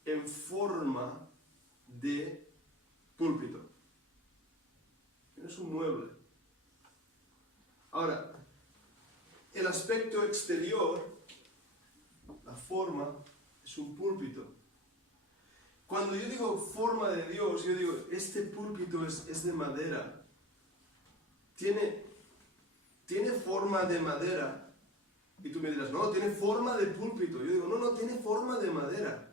en forma de púlpito. Es un mueble. Ahora, el aspecto exterior, la forma, es un púlpito. Cuando yo digo forma de Dios, yo digo, este púlpito es de madera. Tiene forma de madera. Y tú me dirás, no, tiene forma de púlpito. Yo digo, no, tiene forma de madera.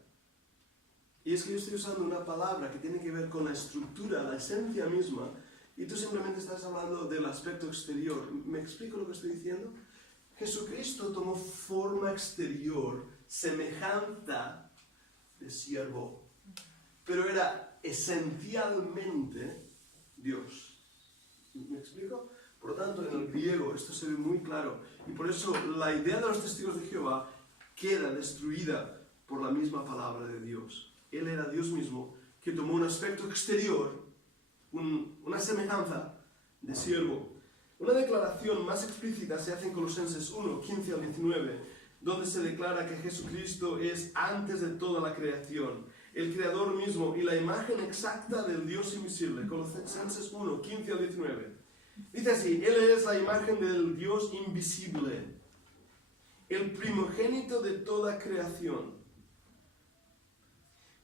Y es que yo estoy usando una palabra que tiene que ver con la estructura, la esencia misma, y tú simplemente estás hablando del aspecto exterior. ¿Me explico lo que estoy diciendo? Jesucristo tomó forma exterior, semejanza de siervo, pero era esencialmente Dios. ¿Me explico? Por lo tanto, en el griego esto se ve muy claro, y por eso la idea de los testigos de Jehová queda destruida por la misma palabra de Dios. Él era Dios mismo, que tomó un aspecto exterior, una semejanza de siervo. Una declaración más explícita se hace en Colosenses 1, 15 al 19, donde se declara que Jesucristo es antes de toda la creación, el creador mismo y la imagen exacta del Dios invisible. Colosenses 1, 15 al 19. Dice así, Él es la imagen del Dios invisible, el primogénito de toda creación,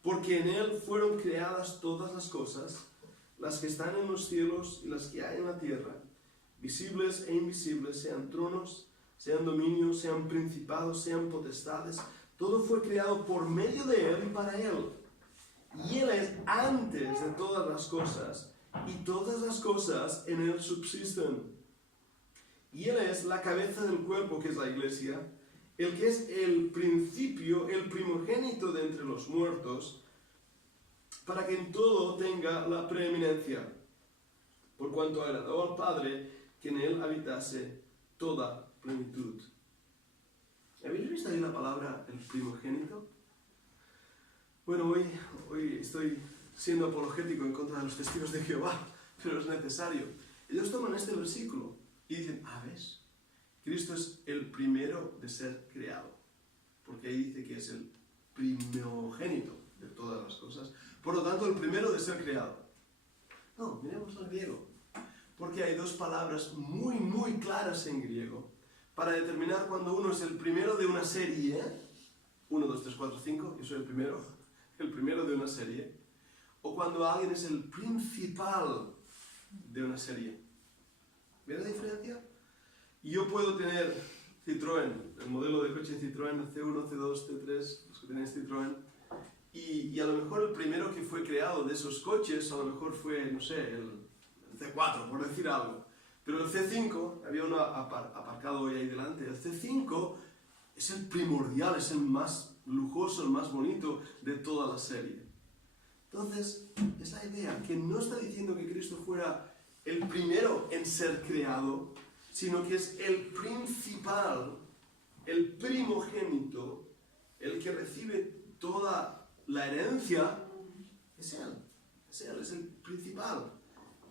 porque en Él fueron creadas todas las cosas, las que están en los cielos y las que hay en la tierra, visibles e invisibles, sean tronos, sean dominios, sean principados, sean potestades. Todo fue creado por medio de Él y para Él. Y Él es antes de todas las cosas, y todas las cosas en Él subsisten. Y Él es la cabeza del cuerpo, que es la iglesia, el que es el principio, el primogénito de entre los muertos, para que en todo tenga la preeminencia, por cuanto agradó al Padre que en Él habitase toda plenitud. ¿Habéis visto ahí la palabra el primogénito? Bueno, hoy estoy siendo apologético en contra de los testigos de Jehová, pero es necesario. Ellos toman este versículo y dicen, ¿ves? Cristo es el primero de ser creado, porque ahí dice que es el primogénito de todas las cosas, Por lo tanto, el primero de ser creado. No, miremos al griego. Porque hay dos palabras muy, muy claras en griego para determinar cuando uno es el primero de una serie. 1, 2, 3, 4, 5, yo soy el primero de una serie. O cuando alguien es el principal de una serie. ¿Ves la diferencia? Yo puedo tener Citroën, el modelo de coche Citroën C1, C2, C3, los que tenéis Citroën, y a lo mejor el primero que fue creado de esos coches, a lo mejor fue, no sé, el C4, por decir algo. Pero el C5, había uno aparcado hoy ahí delante, el C5 es el primordial, es el más lujoso, el más bonito de toda la serie. Entonces, es la idea, que no está diciendo que Cristo fuera el primero en ser creado, sino que es el principal, el primogénito, el que recibe toda la herencia, es Él, es el principal.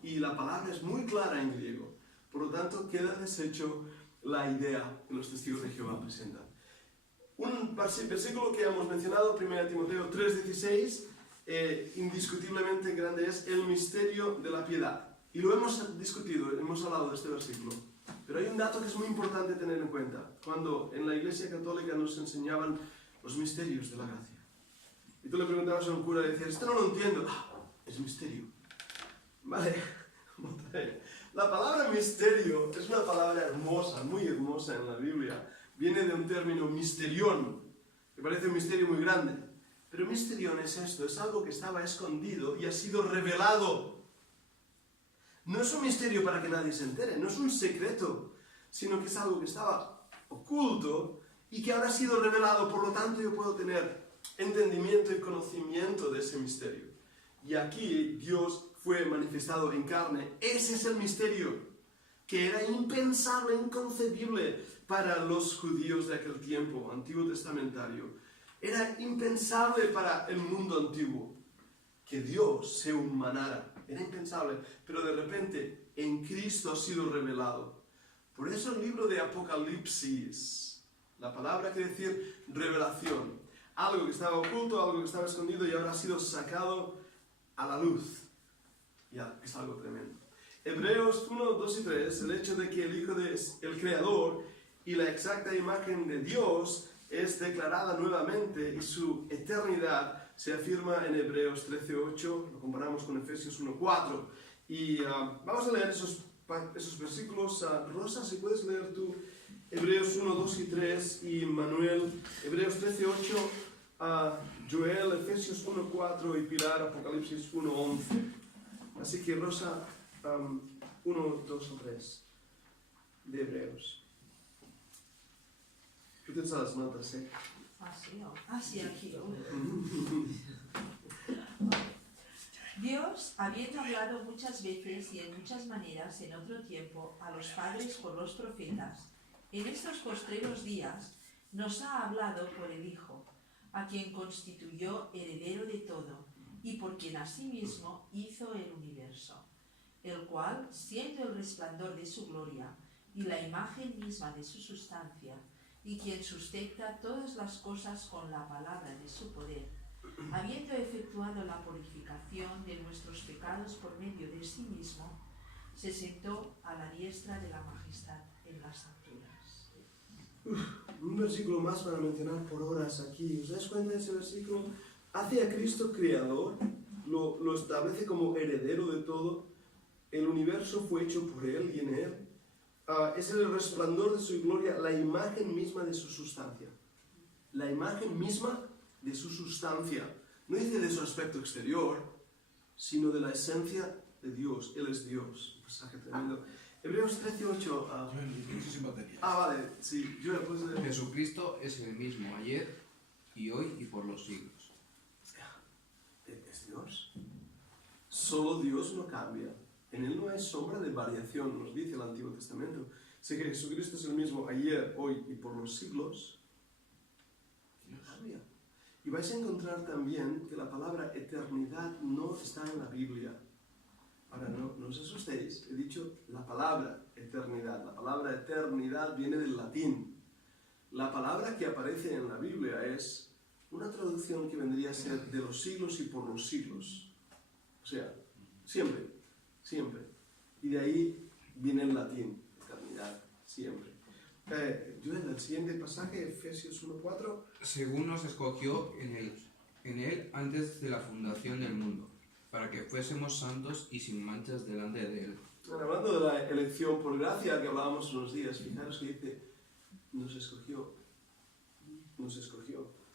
Y la palabra es muy clara en griego, por lo tanto queda deshecho la idea que los testigos de Jehová presentan. Un versículo que hemos mencionado, 1 Timoteo 3:16, indiscutiblemente grande es el misterio de la piedad. Y lo hemos discutido, hemos hablado de este versículo. Pero hay un dato que es muy importante tener en cuenta. Cuando en la Iglesia Católica nos enseñaban los misterios de la gracia. Y tú le preguntabas a un cura y decías, esto no lo entiendo. Es misterio. Vale, la palabra misterio es una palabra hermosa, muy hermosa en la Biblia. Viene de un término misterión, que parece un misterio muy grande. Pero misterión es esto, es algo que estaba escondido y ha sido revelado. No es un misterio para que nadie se entere, no es un secreto, sino que es algo que estaba oculto y que ahora ha sido revelado, por lo tanto yo puedo tener entendimiento y conocimiento de ese misterio. Y aquí Dios fue manifestado en carne. Ese es el misterio, que era impensable, inconcebible para los judíos de aquel tiempo, antiguo testamentario. Era impensable para el mundo antiguo que Dios se humanara. Era impensable, pero de repente en Cristo ha sido revelado. Por eso el libro de Apocalipsis, la palabra quiere decir revelación. Algo que estaba oculto, algo que estaba escondido y ahora ha sido sacado a la luz. Ya, es algo tremendo. Hebreos 1, 2 y 3, el hecho de que el Hijo es el Creador y la exacta imagen de Dios es declarada nuevamente y su eternidad se afirma en Hebreos 13:8, lo comparamos con Efesios 1:4. Y vamos a leer esos versículos. Rosa, si puedes leer tú Hebreos 1, 2 y 3, y Manuel, Hebreos 13:8, Joel, Efesios 1:4 y Pilar, Apocalipsis 1:11. Así que Rosa, 1, 2 o 3 de Hebreos. Tú tienes las notas, ¿eh? Sí, aquí. Dios, habiendo hablado muchas veces y en muchas maneras en otro tiempo a los padres por los profetas, en estos postreros días nos ha hablado por el Hijo, a quien constituyó heredero de todo y por quien asimismo hizo el universo, el cual, siendo el resplandor de su gloria y la imagen misma de su sustancia, y quien sustenta todas las cosas con la palabra de su poder, habiendo efectuado la purificación de nuestros pecados por medio de sí mismo, se sentó a la diestra de la majestad en las alturas. Un versículo más para mencionar por horas aquí. ¿Os dais cuenta de ese versículo? Hace a Cristo creador, lo establece como heredero de todo. El universo fue hecho por Él y en Él. Es el resplandor de su gloria, la imagen misma de su sustancia. La imagen misma de su sustancia. No dice de su aspecto exterior, sino de la esencia de Dios. Él es Dios. Un pasaje tremendo. Hebreos 13:8. Vale, sí. Jesucristo es el mismo ayer y hoy y por los siglos. ¿Es Dios? Solo Dios no cambia. En Él no hay sombra de variación, nos dice el Antiguo Testamento. Sé que Jesucristo es el mismo ayer, hoy y por los siglos. No cambia. Y vais a encontrar también que la palabra eternidad no está en la Biblia. Ahora, no os asustéis, he dicho la palabra eternidad. La palabra eternidad viene del latín. La palabra que aparece en la Biblia es una traducción que vendría a ser de los siglos y por los siglos. O sea, siempre, siempre. Y de ahí viene el latín, eternidad, siempre. Joel, el siguiente pasaje, Efesios 1:4. Según nos escogió en él antes de la fundación del mundo, para que fuésemos santos y sin manchas delante de él. Bueno, hablando de la elección por gracia que hablábamos unos días, fijaros que dice, nos escogió,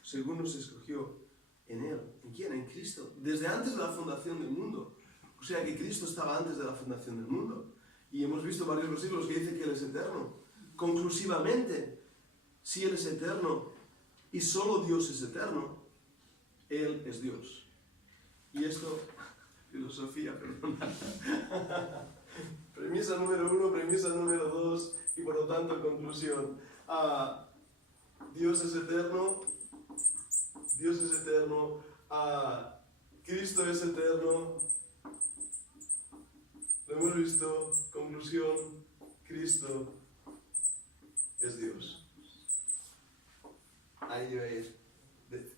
según nos escogió en él. ¿En quién? En Cristo. Desde antes de la fundación del mundo. O sea que Cristo estaba antes de la fundación del mundo. Y hemos visto varios versículos que dicen que Él es eterno. Conclusivamente, si Él es eterno y solo Dios es eterno, Él es Dios. Y esto, filosofía, perdona. Premisa número 1, premisa número 2 y por lo tanto conclusión. Dios es eterno, Cristo es eterno, lo hemos visto, conclusión, Cristo es Dios. Ahí debe ir.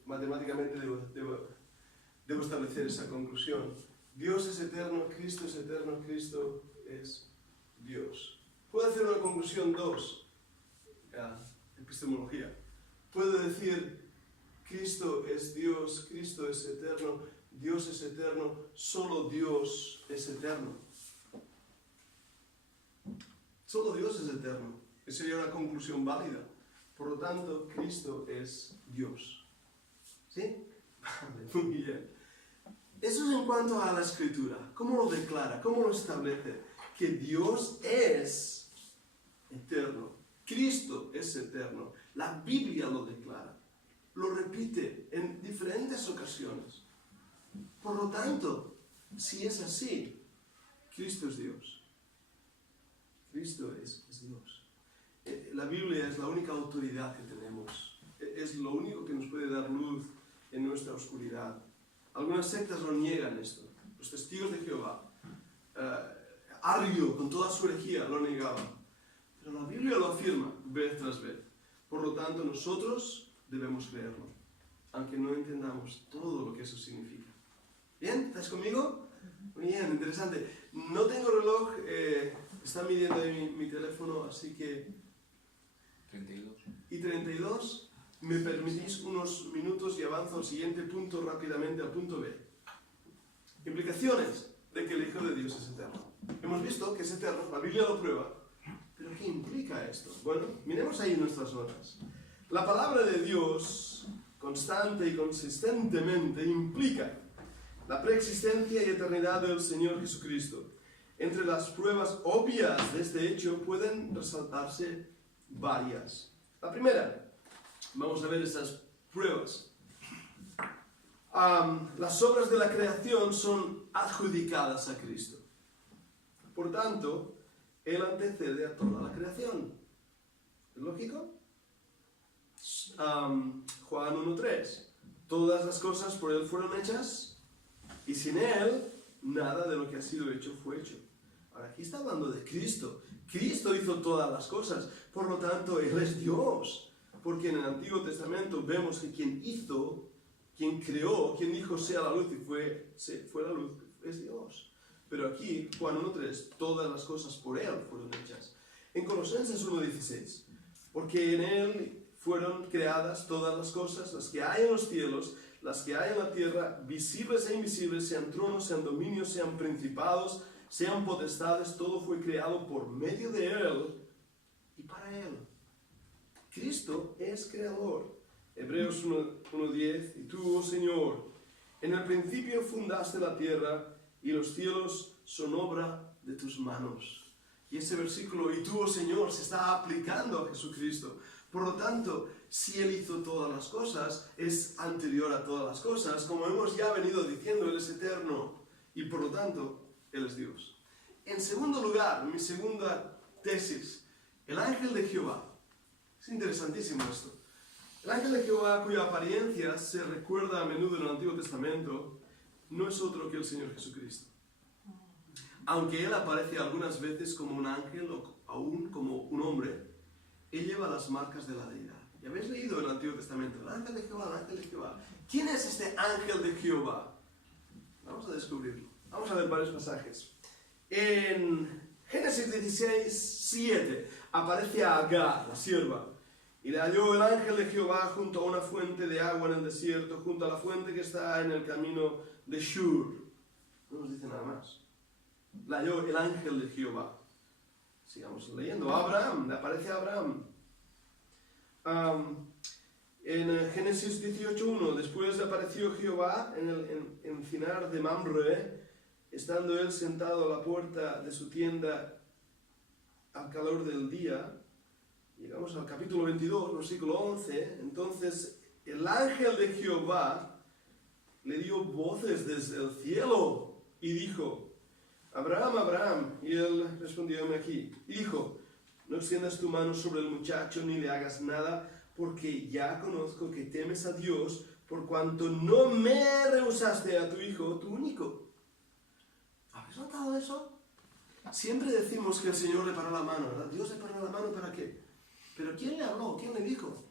Matemáticamente debo establecer esa conclusión. Dios es eterno, Cristo es Dios. Puedo hacer una conclusión 2, epistemología. Puedo decir, Cristo es Dios, Cristo es eterno, Dios es eterno, solo Dios es eterno. Solo Dios es eterno. Esa sería una conclusión válida. Por lo tanto, Cristo es Dios. ¿Sí? Muy bien. Eso es en cuanto a la Escritura. ¿Cómo lo declara? ¿Cómo lo establece? Que Dios es eterno. Cristo es eterno. La Biblia lo declara. Lo repite en diferentes ocasiones. Por lo tanto, si es así, Cristo es Dios. Cristo es Dios. La Biblia es la única autoridad que tenemos. Es lo único que nos puede dar luz en nuestra oscuridad. Algunas sectas lo niegan esto. Los testigos de Jehová, Arrio con toda su herejía lo negaban. Pero la Biblia lo afirma vez tras vez. Por lo tanto, nosotros debemos creerlo, aunque no entendamos todo lo que eso significa. ¿Bien? ¿Estás conmigo? Muy bien, interesante. No tengo reloj, está midiendo mi teléfono, así que... 32. Y 32, me permitís unos minutos y avanzo al siguiente punto rápidamente, al punto B. Implicaciones de que el Hijo de Dios es eterno. Hemos visto que es eterno, la Biblia lo prueba. ¿Pero qué implica esto? Bueno, miremos ahí nuestras notas. La palabra de Dios, constante y consistentemente, implica la preexistencia y eternidad del Señor Jesucristo. Entre las pruebas obvias de este hecho pueden resaltarse varias. La primera, vamos a ver estas pruebas. Las obras de la creación son adjudicadas a Cristo. Por tanto, Él antecede a toda la creación. ¿Es lógico? Juan 1:3. Todas las cosas por Él fueron hechas y sin Él nada de lo que ha sido hecho fue hecho. Ahora aquí está hablando de Cristo. Cristo hizo todas las cosas, por lo tanto Él es Dios. Porque en el Antiguo Testamento vemos que quien hizo, quien creó, quien dijo sea la luz y fue la luz, es Dios. Pero aquí, Juan 1:3, todas las cosas por Él fueron hechas. En Colosenses 1:16, porque en Él fueron creadas todas las cosas, las que hay en los cielos, las que hay en la tierra, visibles e invisibles, sean tronos, sean dominios, sean principados, sean potestades, todo fue creado por medio de Él y para Él. Cristo es creador. Hebreos 1:10, y tú, oh Señor, en el principio fundaste la tierra y los cielos son obra de tus manos. Y ese versículo, y tú, oh Señor, se está aplicando a Jesucristo. Por lo tanto, si Él hizo todas las cosas, es anterior a todas las cosas. Como hemos ya venido diciendo, Él es eterno. Y por lo tanto, Él es Dios. En segundo lugar, mi segunda tesis, el ángel de Jehová. Es interesantísimo esto. El ángel de Jehová, cuya apariencia se recuerda a menudo en el Antiguo Testamento, no es otro que el Señor Jesucristo. Aunque Él aparece algunas veces como un ángel o aún como un hombre, Él lleva las marcas de la deidad. Y habéis leído en el Antiguo Testamento, el ángel de Jehová, el ángel de Jehová. ¿Quién es este ángel de Jehová? Vamos a descubrirlo. Vamos a ver varios pasajes. En Génesis 16, 7, aparece a Agar, la sierva. Y le halló el ángel de Jehová junto a una fuente de agua en el desierto, junto a la fuente que está en el camino de Shur. No nos dice nada más. Le halló el ángel de Jehová. Sigamos leyendo. Abraham, le aparece a Abraham. En Génesis 18.1, después le apareció Jehová en el encinar de Mamre, estando él sentado a la puerta de su tienda al calor del día. Llegamos al capítulo 22, versículo 11. Entonces el ángel de Jehová le dio voces desde el cielo y dijo: Abraham, Abraham. Y él respondió: heme aquí. Y dijo: no extiendas tu mano sobre el muchacho ni le hagas nada, porque ya conozco que temes a Dios, por cuanto no me rehusaste a tu hijo, tu único. ¿Habéis notado eso? Siempre decimos que el Señor le paró la mano, ¿verdad? Dios le paró la mano, ¿para qué? Pero ¿quién le habló? ¿Quién le dijo?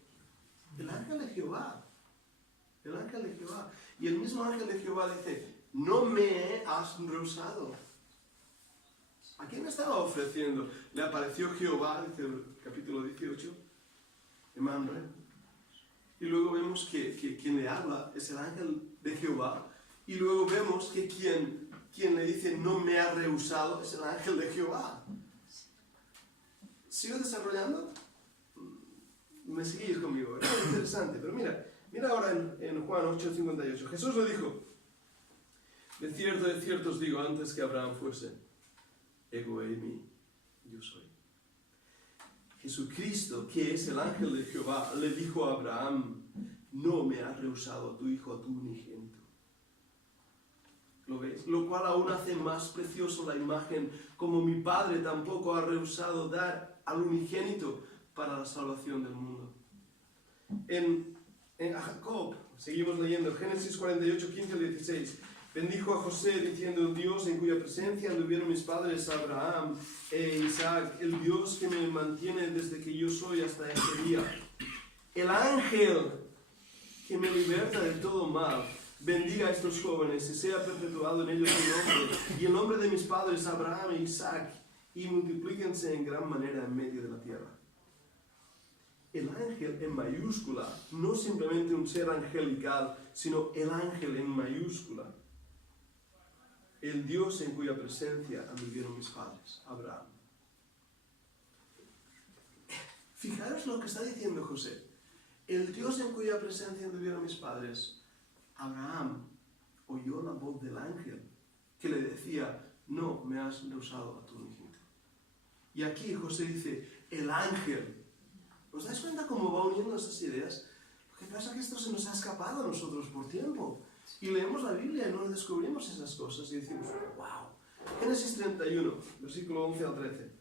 El ángel de Jehová. El ángel de Jehová. Y el mismo ángel de Jehová dice: no me has rehusado. ¿A quién me estaba ofreciendo? Le apareció Jehová, dice el capítulo 18, en Mamre. Y luego vemos que quien le habla es el ángel de Jehová. Y luego vemos que quien le dice no me ha rehusado es el ángel de Jehová. ¿Sigo desarrollando? Me seguís conmigo, es interesante. Pero mira ahora en Juan 8:58. Jesús le dijo: de cierto os digo, antes que Abraham fuese, ego eimi, yo soy. Jesucristo, que es el ángel de Jehová, le dijo a Abraham: no me has rehusado a tu hijo, a tu unigénito. ¿Lo veis? Lo cual aún hace más precioso la imagen, como mi Padre tampoco ha rehusado dar al unigénito para la salvación del mundo. En Jacob, seguimos leyendo, Génesis 48, 15 al 16. Bendijo a José diciendo: el Dios en cuya presencia anduvieron mis padres Abraham e Isaac, el Dios que me mantiene desde que yo soy hasta este día. El ángel que me liberta de todo mal, bendiga a estos jóvenes y sea perpetuado en ellos mi nombre y el nombre de mis padres Abraham e Isaac, y multiplíquense en gran manera en medio de la tierra. El ángel en mayúscula, no simplemente un ser angelical, sino el ángel en mayúscula. El Dios en cuya presencia anduvieron mis padres, Abraham. Fijaros lo que está diciendo José. El Dios en cuya presencia anduvieron mis padres, Abraham, oyó la voz del ángel que le decía: no me has rehusado a tu unigénito. Y aquí José dice: el ángel. ¿Os dais cuenta cómo va uniendo esas ideas? Lo que pasa es que esto se nos ha escapado a nosotros por tiempo. Y leemos la Biblia y no descubrimos esas cosas y decimos: wow. Génesis 31, versículo 11 al 13.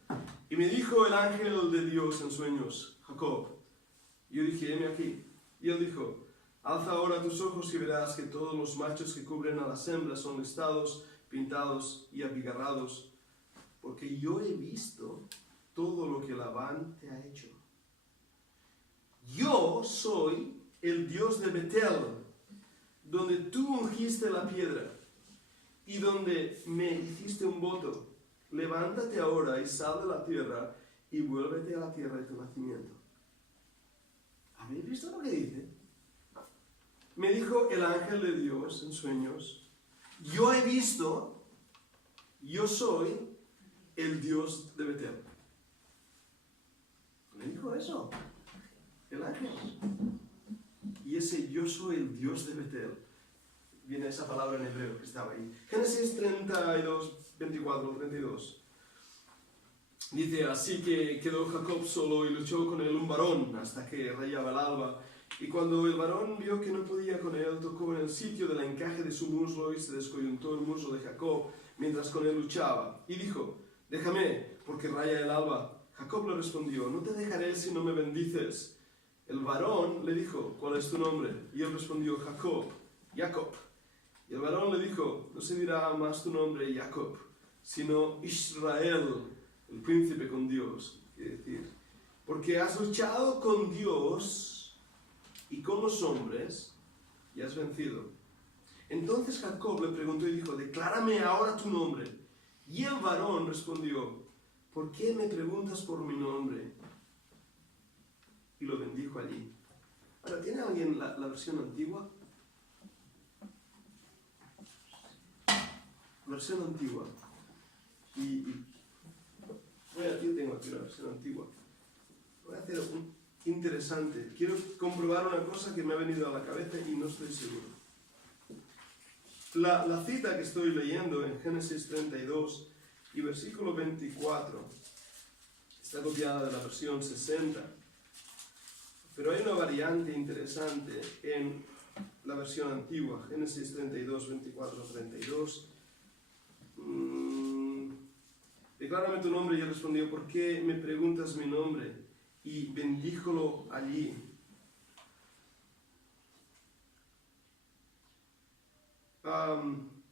Y me dijo el ángel de Dios en sueños: Jacob. Y yo dije: heme aquí. Y él dijo: alza ahora tus ojos y verás que todos los machos que cubren a las hembras son listados, pintados y abigarrados, porque yo he visto todo lo que Labán te ha hecho. Yo soy el Dios de Betel, donde tú ungiste la piedra y donde me hiciste un voto. Levántate ahora y sal de la tierra y vuélvete a la tierra de tu nacimiento. ¿Habéis visto lo que dice? Me dijo el ángel de Dios en sueños: yo he visto, yo soy el Dios de Betel. Me dijo eso el ángel. Y ese yo soy el Dios de Betel, viene esa palabra en hebreo que estaba ahí. Génesis 32, 24, 32. Dice: así que quedó Jacob solo y luchó con él un varón hasta que rayaba el alba. Y cuando el varón vio que no podía con él, tocó en el sitio del encaje de su muslo y se descoyuntó el muslo de Jacob mientras con él luchaba. Y dijo: déjame, porque raya el alba. Jacob le respondió: no te dejaré si no me bendices. El varón le dijo: ¿cuál es tu nombre? Y él respondió: Jacob. Y el varón le dijo: no se dirá más tu nombre Jacob, sino Israel, el príncipe con Dios. Quiere decir, porque has luchado con Dios y con los hombres, y has vencido. Entonces Jacob le preguntó y dijo, declárame ahora tu nombre. Y el varón respondió, ¿por qué me preguntas por mi nombre? Y lo bendijo allí. Ahora, ¿tiene alguien la versión antigua? Versión antigua. Yo tengo aquí la versión antigua. Voy a hacer un interesante. Quiero comprobar una cosa que me ha venido a la cabeza y no estoy seguro. La cita que estoy leyendo en Génesis 32 y versículo 24 está copiada de la versión 60. Pero hay una variante interesante en la versión antigua, Génesis 32, 24, 32. Declárame tu nombre, y él respondió, ¿por qué me preguntas mi nombre? Y bendíjolo allí.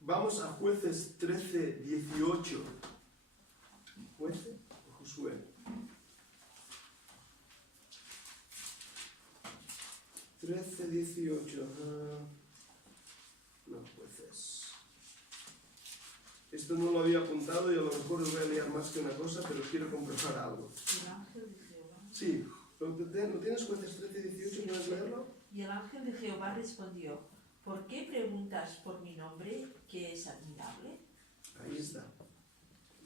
Vamos a Jueces 13, 18. ¿Jueces o Josué? Trece, 18. No, Jueces. Esto no lo había apuntado y a lo mejor os voy a liar más que una cosa, pero quiero comprobar algo. El ángel de Jehová. Sí, ¿lo tienes? Jueces 13, 18, ¿quieres leerlo? Y el ángel de Jehová respondió, ¿por qué preguntas por mi nombre, que es admirable? Ahí está.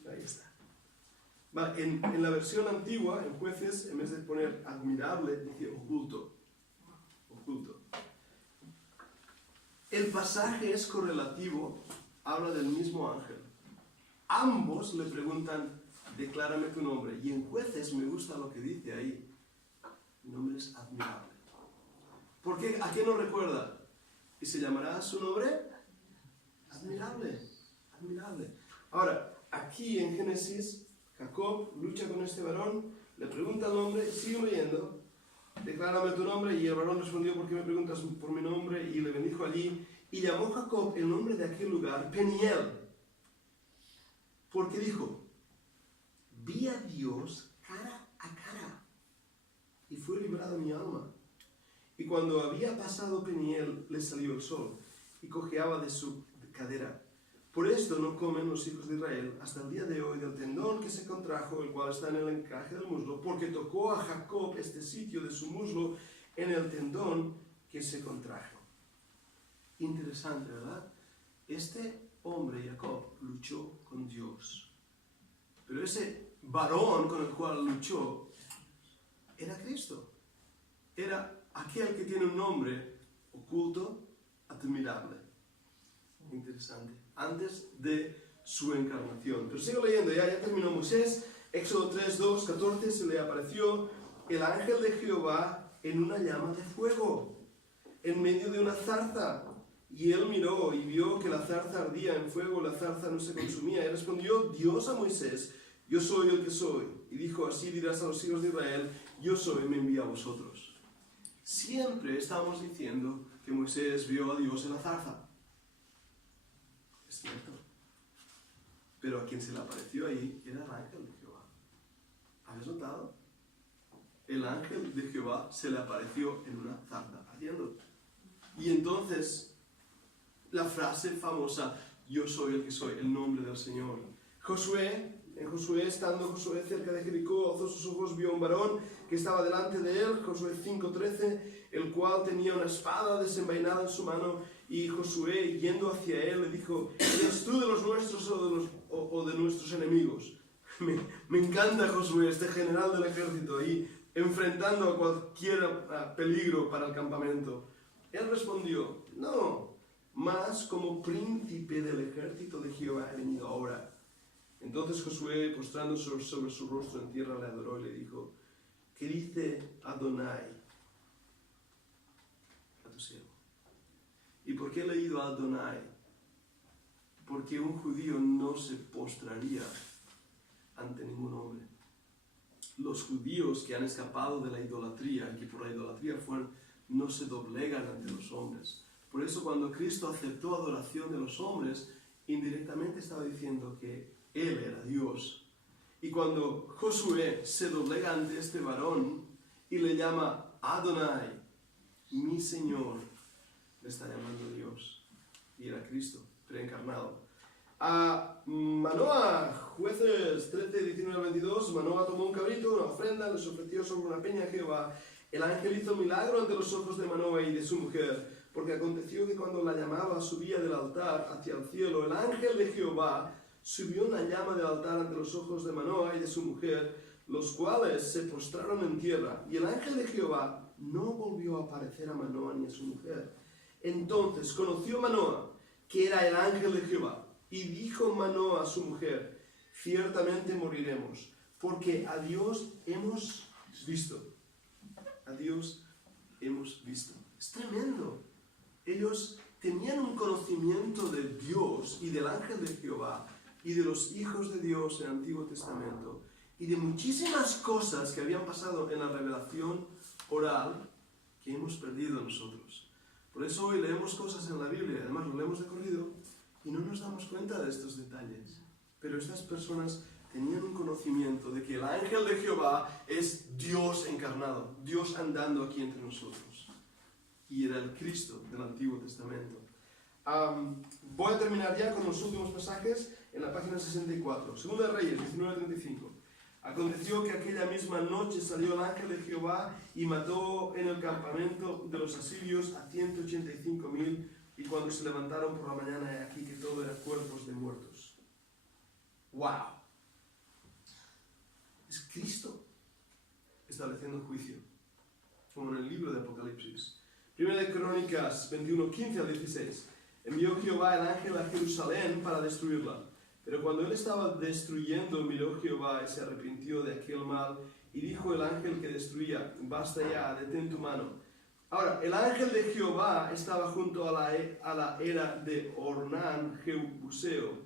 Ahí está. Vale, en la versión antigua, en Jueces, en vez de poner admirable, dice oculto. Oculto. El pasaje es correlativo, habla del mismo ángel. Ambos le preguntan, declárame tu nombre. Y en Jueces me gusta lo que dice ahí. Mi nombre es admirable. ¿Por qué? ¿A qué nos recuerda? ¿Y se llamará su nombre? Admirable. Admirable. Ahora, aquí en Génesis, Jacob lucha con este varón, le pregunta el nombre, sigue leyendo, declárame tu nombre, y el varón respondió, ¿por qué me preguntas por mi nombre? Y le bendijo allí, y llamó Jacob el nombre de aquel lugar Peniel, porque dijo, vi a Dios cara a cara, y fue librada mi alma. Y cuando había pasado Peniel, le salió el sol, y cojeaba de su cadera. Por esto no comen los hijos de Israel hasta el día de hoy del tendón que se contrajo, el cual está en el encaje del muslo, porque tocó a Jacob este sitio de su muslo en el tendón que se contrajo. Interesante, ¿verdad? Este hombre, Jacob, luchó con Dios. Pero ese varón con el cual luchó era Cristo. Era aquel que tiene un nombre oculto, admirable. Interesante. Antes de su encarnación. Pero sigo leyendo, ya terminó Moisés. Éxodo 3, 2, 14, se le apareció el ángel de Jehová en una llama de fuego, en medio de una zarza. Y él miró y vio que la zarza ardía en fuego, la zarza no se consumía. Y respondió Dios a Moisés, yo soy el que soy. Y dijo, así dirás a los hijos de Israel, yo soy, me envía a vosotros. Siempre estamos diciendo que Moisés vio a Dios en la zarza. Es cierto. Pero a quien se le apareció ahí era el ángel de Jehová. ¿Habéis notado? El ángel de Jehová se le apareció en una zarza ardiendo. Y entonces, la frase famosa, yo soy el que soy, el nombre del Señor. En Josué, estando Josué cerca de Jericó, alzó sus ojos, vio a un varón que estaba delante de él, Josué 5:13, el cual tenía una espada desenvainada en su mano, y Josué, yendo hacia él, le dijo, ¿eres tú de los nuestros o de nuestros enemigos? Me encanta Josué, este general del ejército, ahí enfrentando a cualquier peligro para el campamento. Él respondió, no, mas como príncipe del ejército de Jehová he venido ahora. Entonces Josué, postrándose sobre su rostro en tierra, le adoró y le dijo, ¿qué dice Adonai a tu siervo? ¿Y por qué he leído Adonai? Porque un judío no se postraría ante ningún hombre. Los judíos que han escapado de la idolatría, que por la idolatría no se doblegan ante los hombres. Por eso cuando Cristo aceptó adoración de los hombres, indirectamente estaba diciendo que Él era Dios. Y cuando Josué se doblega ante este varón y le llama Adonai, mi Señor, me está llamando Dios. Y era Cristo, preencarnado. A Manoah, Jueces 13, 19 al 22, Manoah tomó un cabrito, una ofrenda, les ofreció sobre una peña a Jehová. El ángel hizo milagro ante los ojos de Manoah y de su mujer, porque aconteció que cuando la llamaba subía del altar hacia el cielo, el ángel de Jehová subió una llama del altar ante los ojos de Manoah y de su mujer, los cuales se postraron en tierra. Y el ángel de Jehová no volvió a aparecer a Manoah ni a su mujer. Entonces conoció Manoah que era el ángel de Jehová, y dijo Manoah a su mujer: ciertamente moriremos, porque a Dios hemos visto. A Dios hemos visto. Es tremendo. Ellos tenían un conocimiento de Dios y del ángel de Jehová y de los hijos de Dios en el Antiguo Testamento y de muchísimas cosas que habían pasado en la revelación oral que hemos perdido nosotros. Por eso hoy leemos cosas en la Biblia, además lo leemos de corrido, y no nos damos cuenta de estos detalles. Pero estas personas tenían un conocimiento de que el ángel de Jehová es Dios encarnado, Dios andando aquí entre nosotros. Y era el Cristo del Antiguo Testamento. Voy a terminar ya con los últimos pasajes en la página 64. Segunda de Reyes, 19:35. Aconteció que aquella misma noche salió el ángel de Jehová y mató en el campamento de los asirios a 185,000, y cuando se levantaron por la mañana, he aquí que todo era cuerpos de muertos. ¡Wow! Es Cristo estableciendo juicio, como en el libro de Apocalipsis. Primera de Crónicas 21:15 al 16. Envió Jehová el ángel a Jerusalén para destruirla. Pero cuando él estaba destruyendo, miró Jehová y se arrepintió de aquel mal, y dijo el ángel que destruía: basta ya, detén tu mano. Ahora, el ángel de Jehová estaba junto a la era de Ornán, Jebuseo,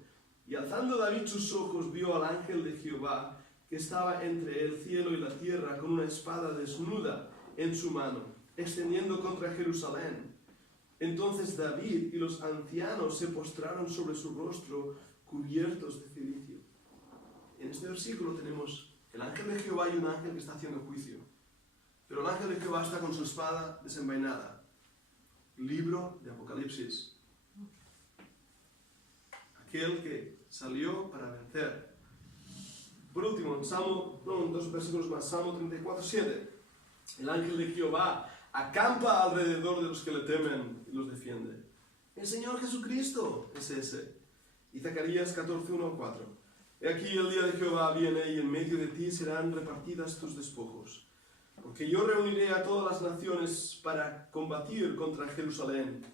y alzando David sus ojos vio al ángel de Jehová que estaba entre el cielo y la tierra con una espada desnuda en su mano, extendiendo contra Jerusalén. Entonces David y los ancianos se postraron sobre su rostro, cubiertos de cilicio. En este versículo tenemos el ángel de Jehová y un ángel que está haciendo juicio. Pero el ángel de Jehová está con su espada desenvainada. Libro de Apocalipsis. Aquel que salió para vencer. Por último, dos versículos más, Salmo 34:7. El ángel de Jehová acampa alrededor de los que le temen y los defiende. El Señor Jesucristo es ese. Y Zacarías 14:1-4. He aquí el día de Jehová viene, y en medio de ti serán repartidas tus despojos. Porque yo reuniré a todas las naciones para combatir contra Jerusalén,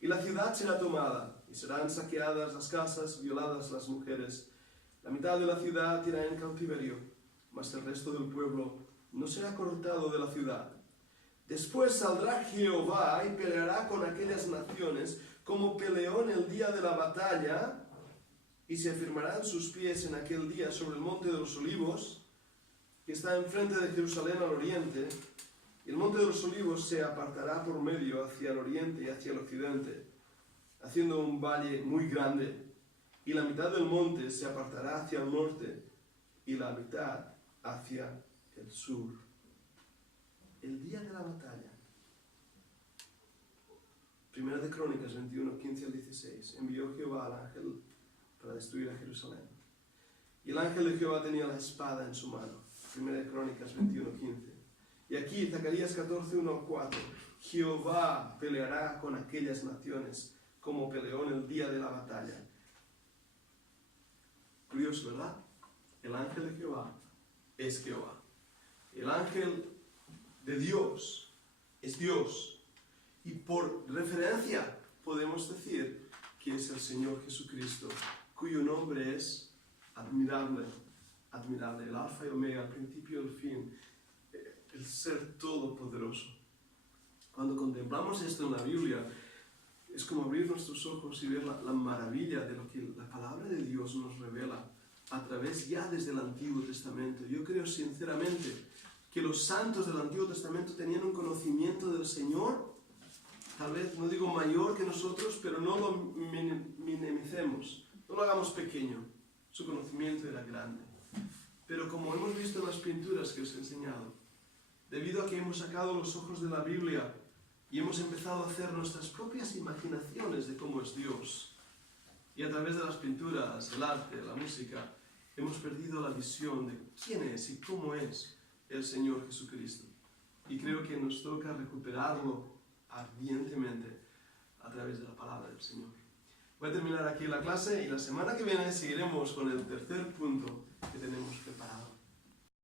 y la ciudad será tomada, y serán saqueadas las casas, violadas las mujeres. La mitad de la ciudad irá en cautiverio, mas el resto del pueblo no será cortado de la ciudad. Después saldrá Jehová y peleará con aquellas naciones, como peleó en el día de la batalla, y se afirmarán sus pies en aquel día sobre el monte de los olivos, que está enfrente de Jerusalén al oriente, y el monte de los olivos se apartará por medio hacia el oriente y hacia el occidente, haciendo un valle muy grande, y la mitad del monte se apartará hacia el norte, y la mitad hacia el sur. El día de la batalla. Primera de Crónicas 21:15 al 16. Envió Jehová al ángel para destruir a Jerusalén. Y el ángel de Jehová tenía la espada en su mano. Primera de Crónicas 21:15. Y aquí, Zacarías 14:1-4. Jehová peleará con aquellas naciones, como peleó en el día de la batalla. Curioso, ¿verdad? El ángel de Jehová es Jehová. El ángel de Dios es Dios. Y por referencia podemos decir que es el Señor Jesucristo, cuyo nombre es admirable, admirable, el alfa y omega, el principio y el fin, el ser todopoderoso. Cuando contemplamos esto en la Biblia, es como abrir nuestros ojos y ver la maravilla de lo que la palabra de Dios nos revela a través ya desde el Antiguo Testamento. Yo creo sinceramente que los santos del Antiguo Testamento tenían un conocimiento del Señor, tal vez, no digo mayor que nosotros, pero no lo minimicemos, no lo hagamos pequeño. Su conocimiento era grande. Pero como hemos visto en las pinturas que os he enseñado, debido a que hemos sacado los ojos de la Biblia y hemos empezado a hacer nuestras propias imaginaciones de cómo es Dios. Y a través de las pinturas, el arte, la música, hemos perdido la visión de quién es y cómo es el Señor Jesucristo. Y creo que nos toca recuperarlo ardientemente a través de la palabra del Señor. Voy a terminar aquí la clase y la semana que viene seguiremos con el tercer punto que tenemos.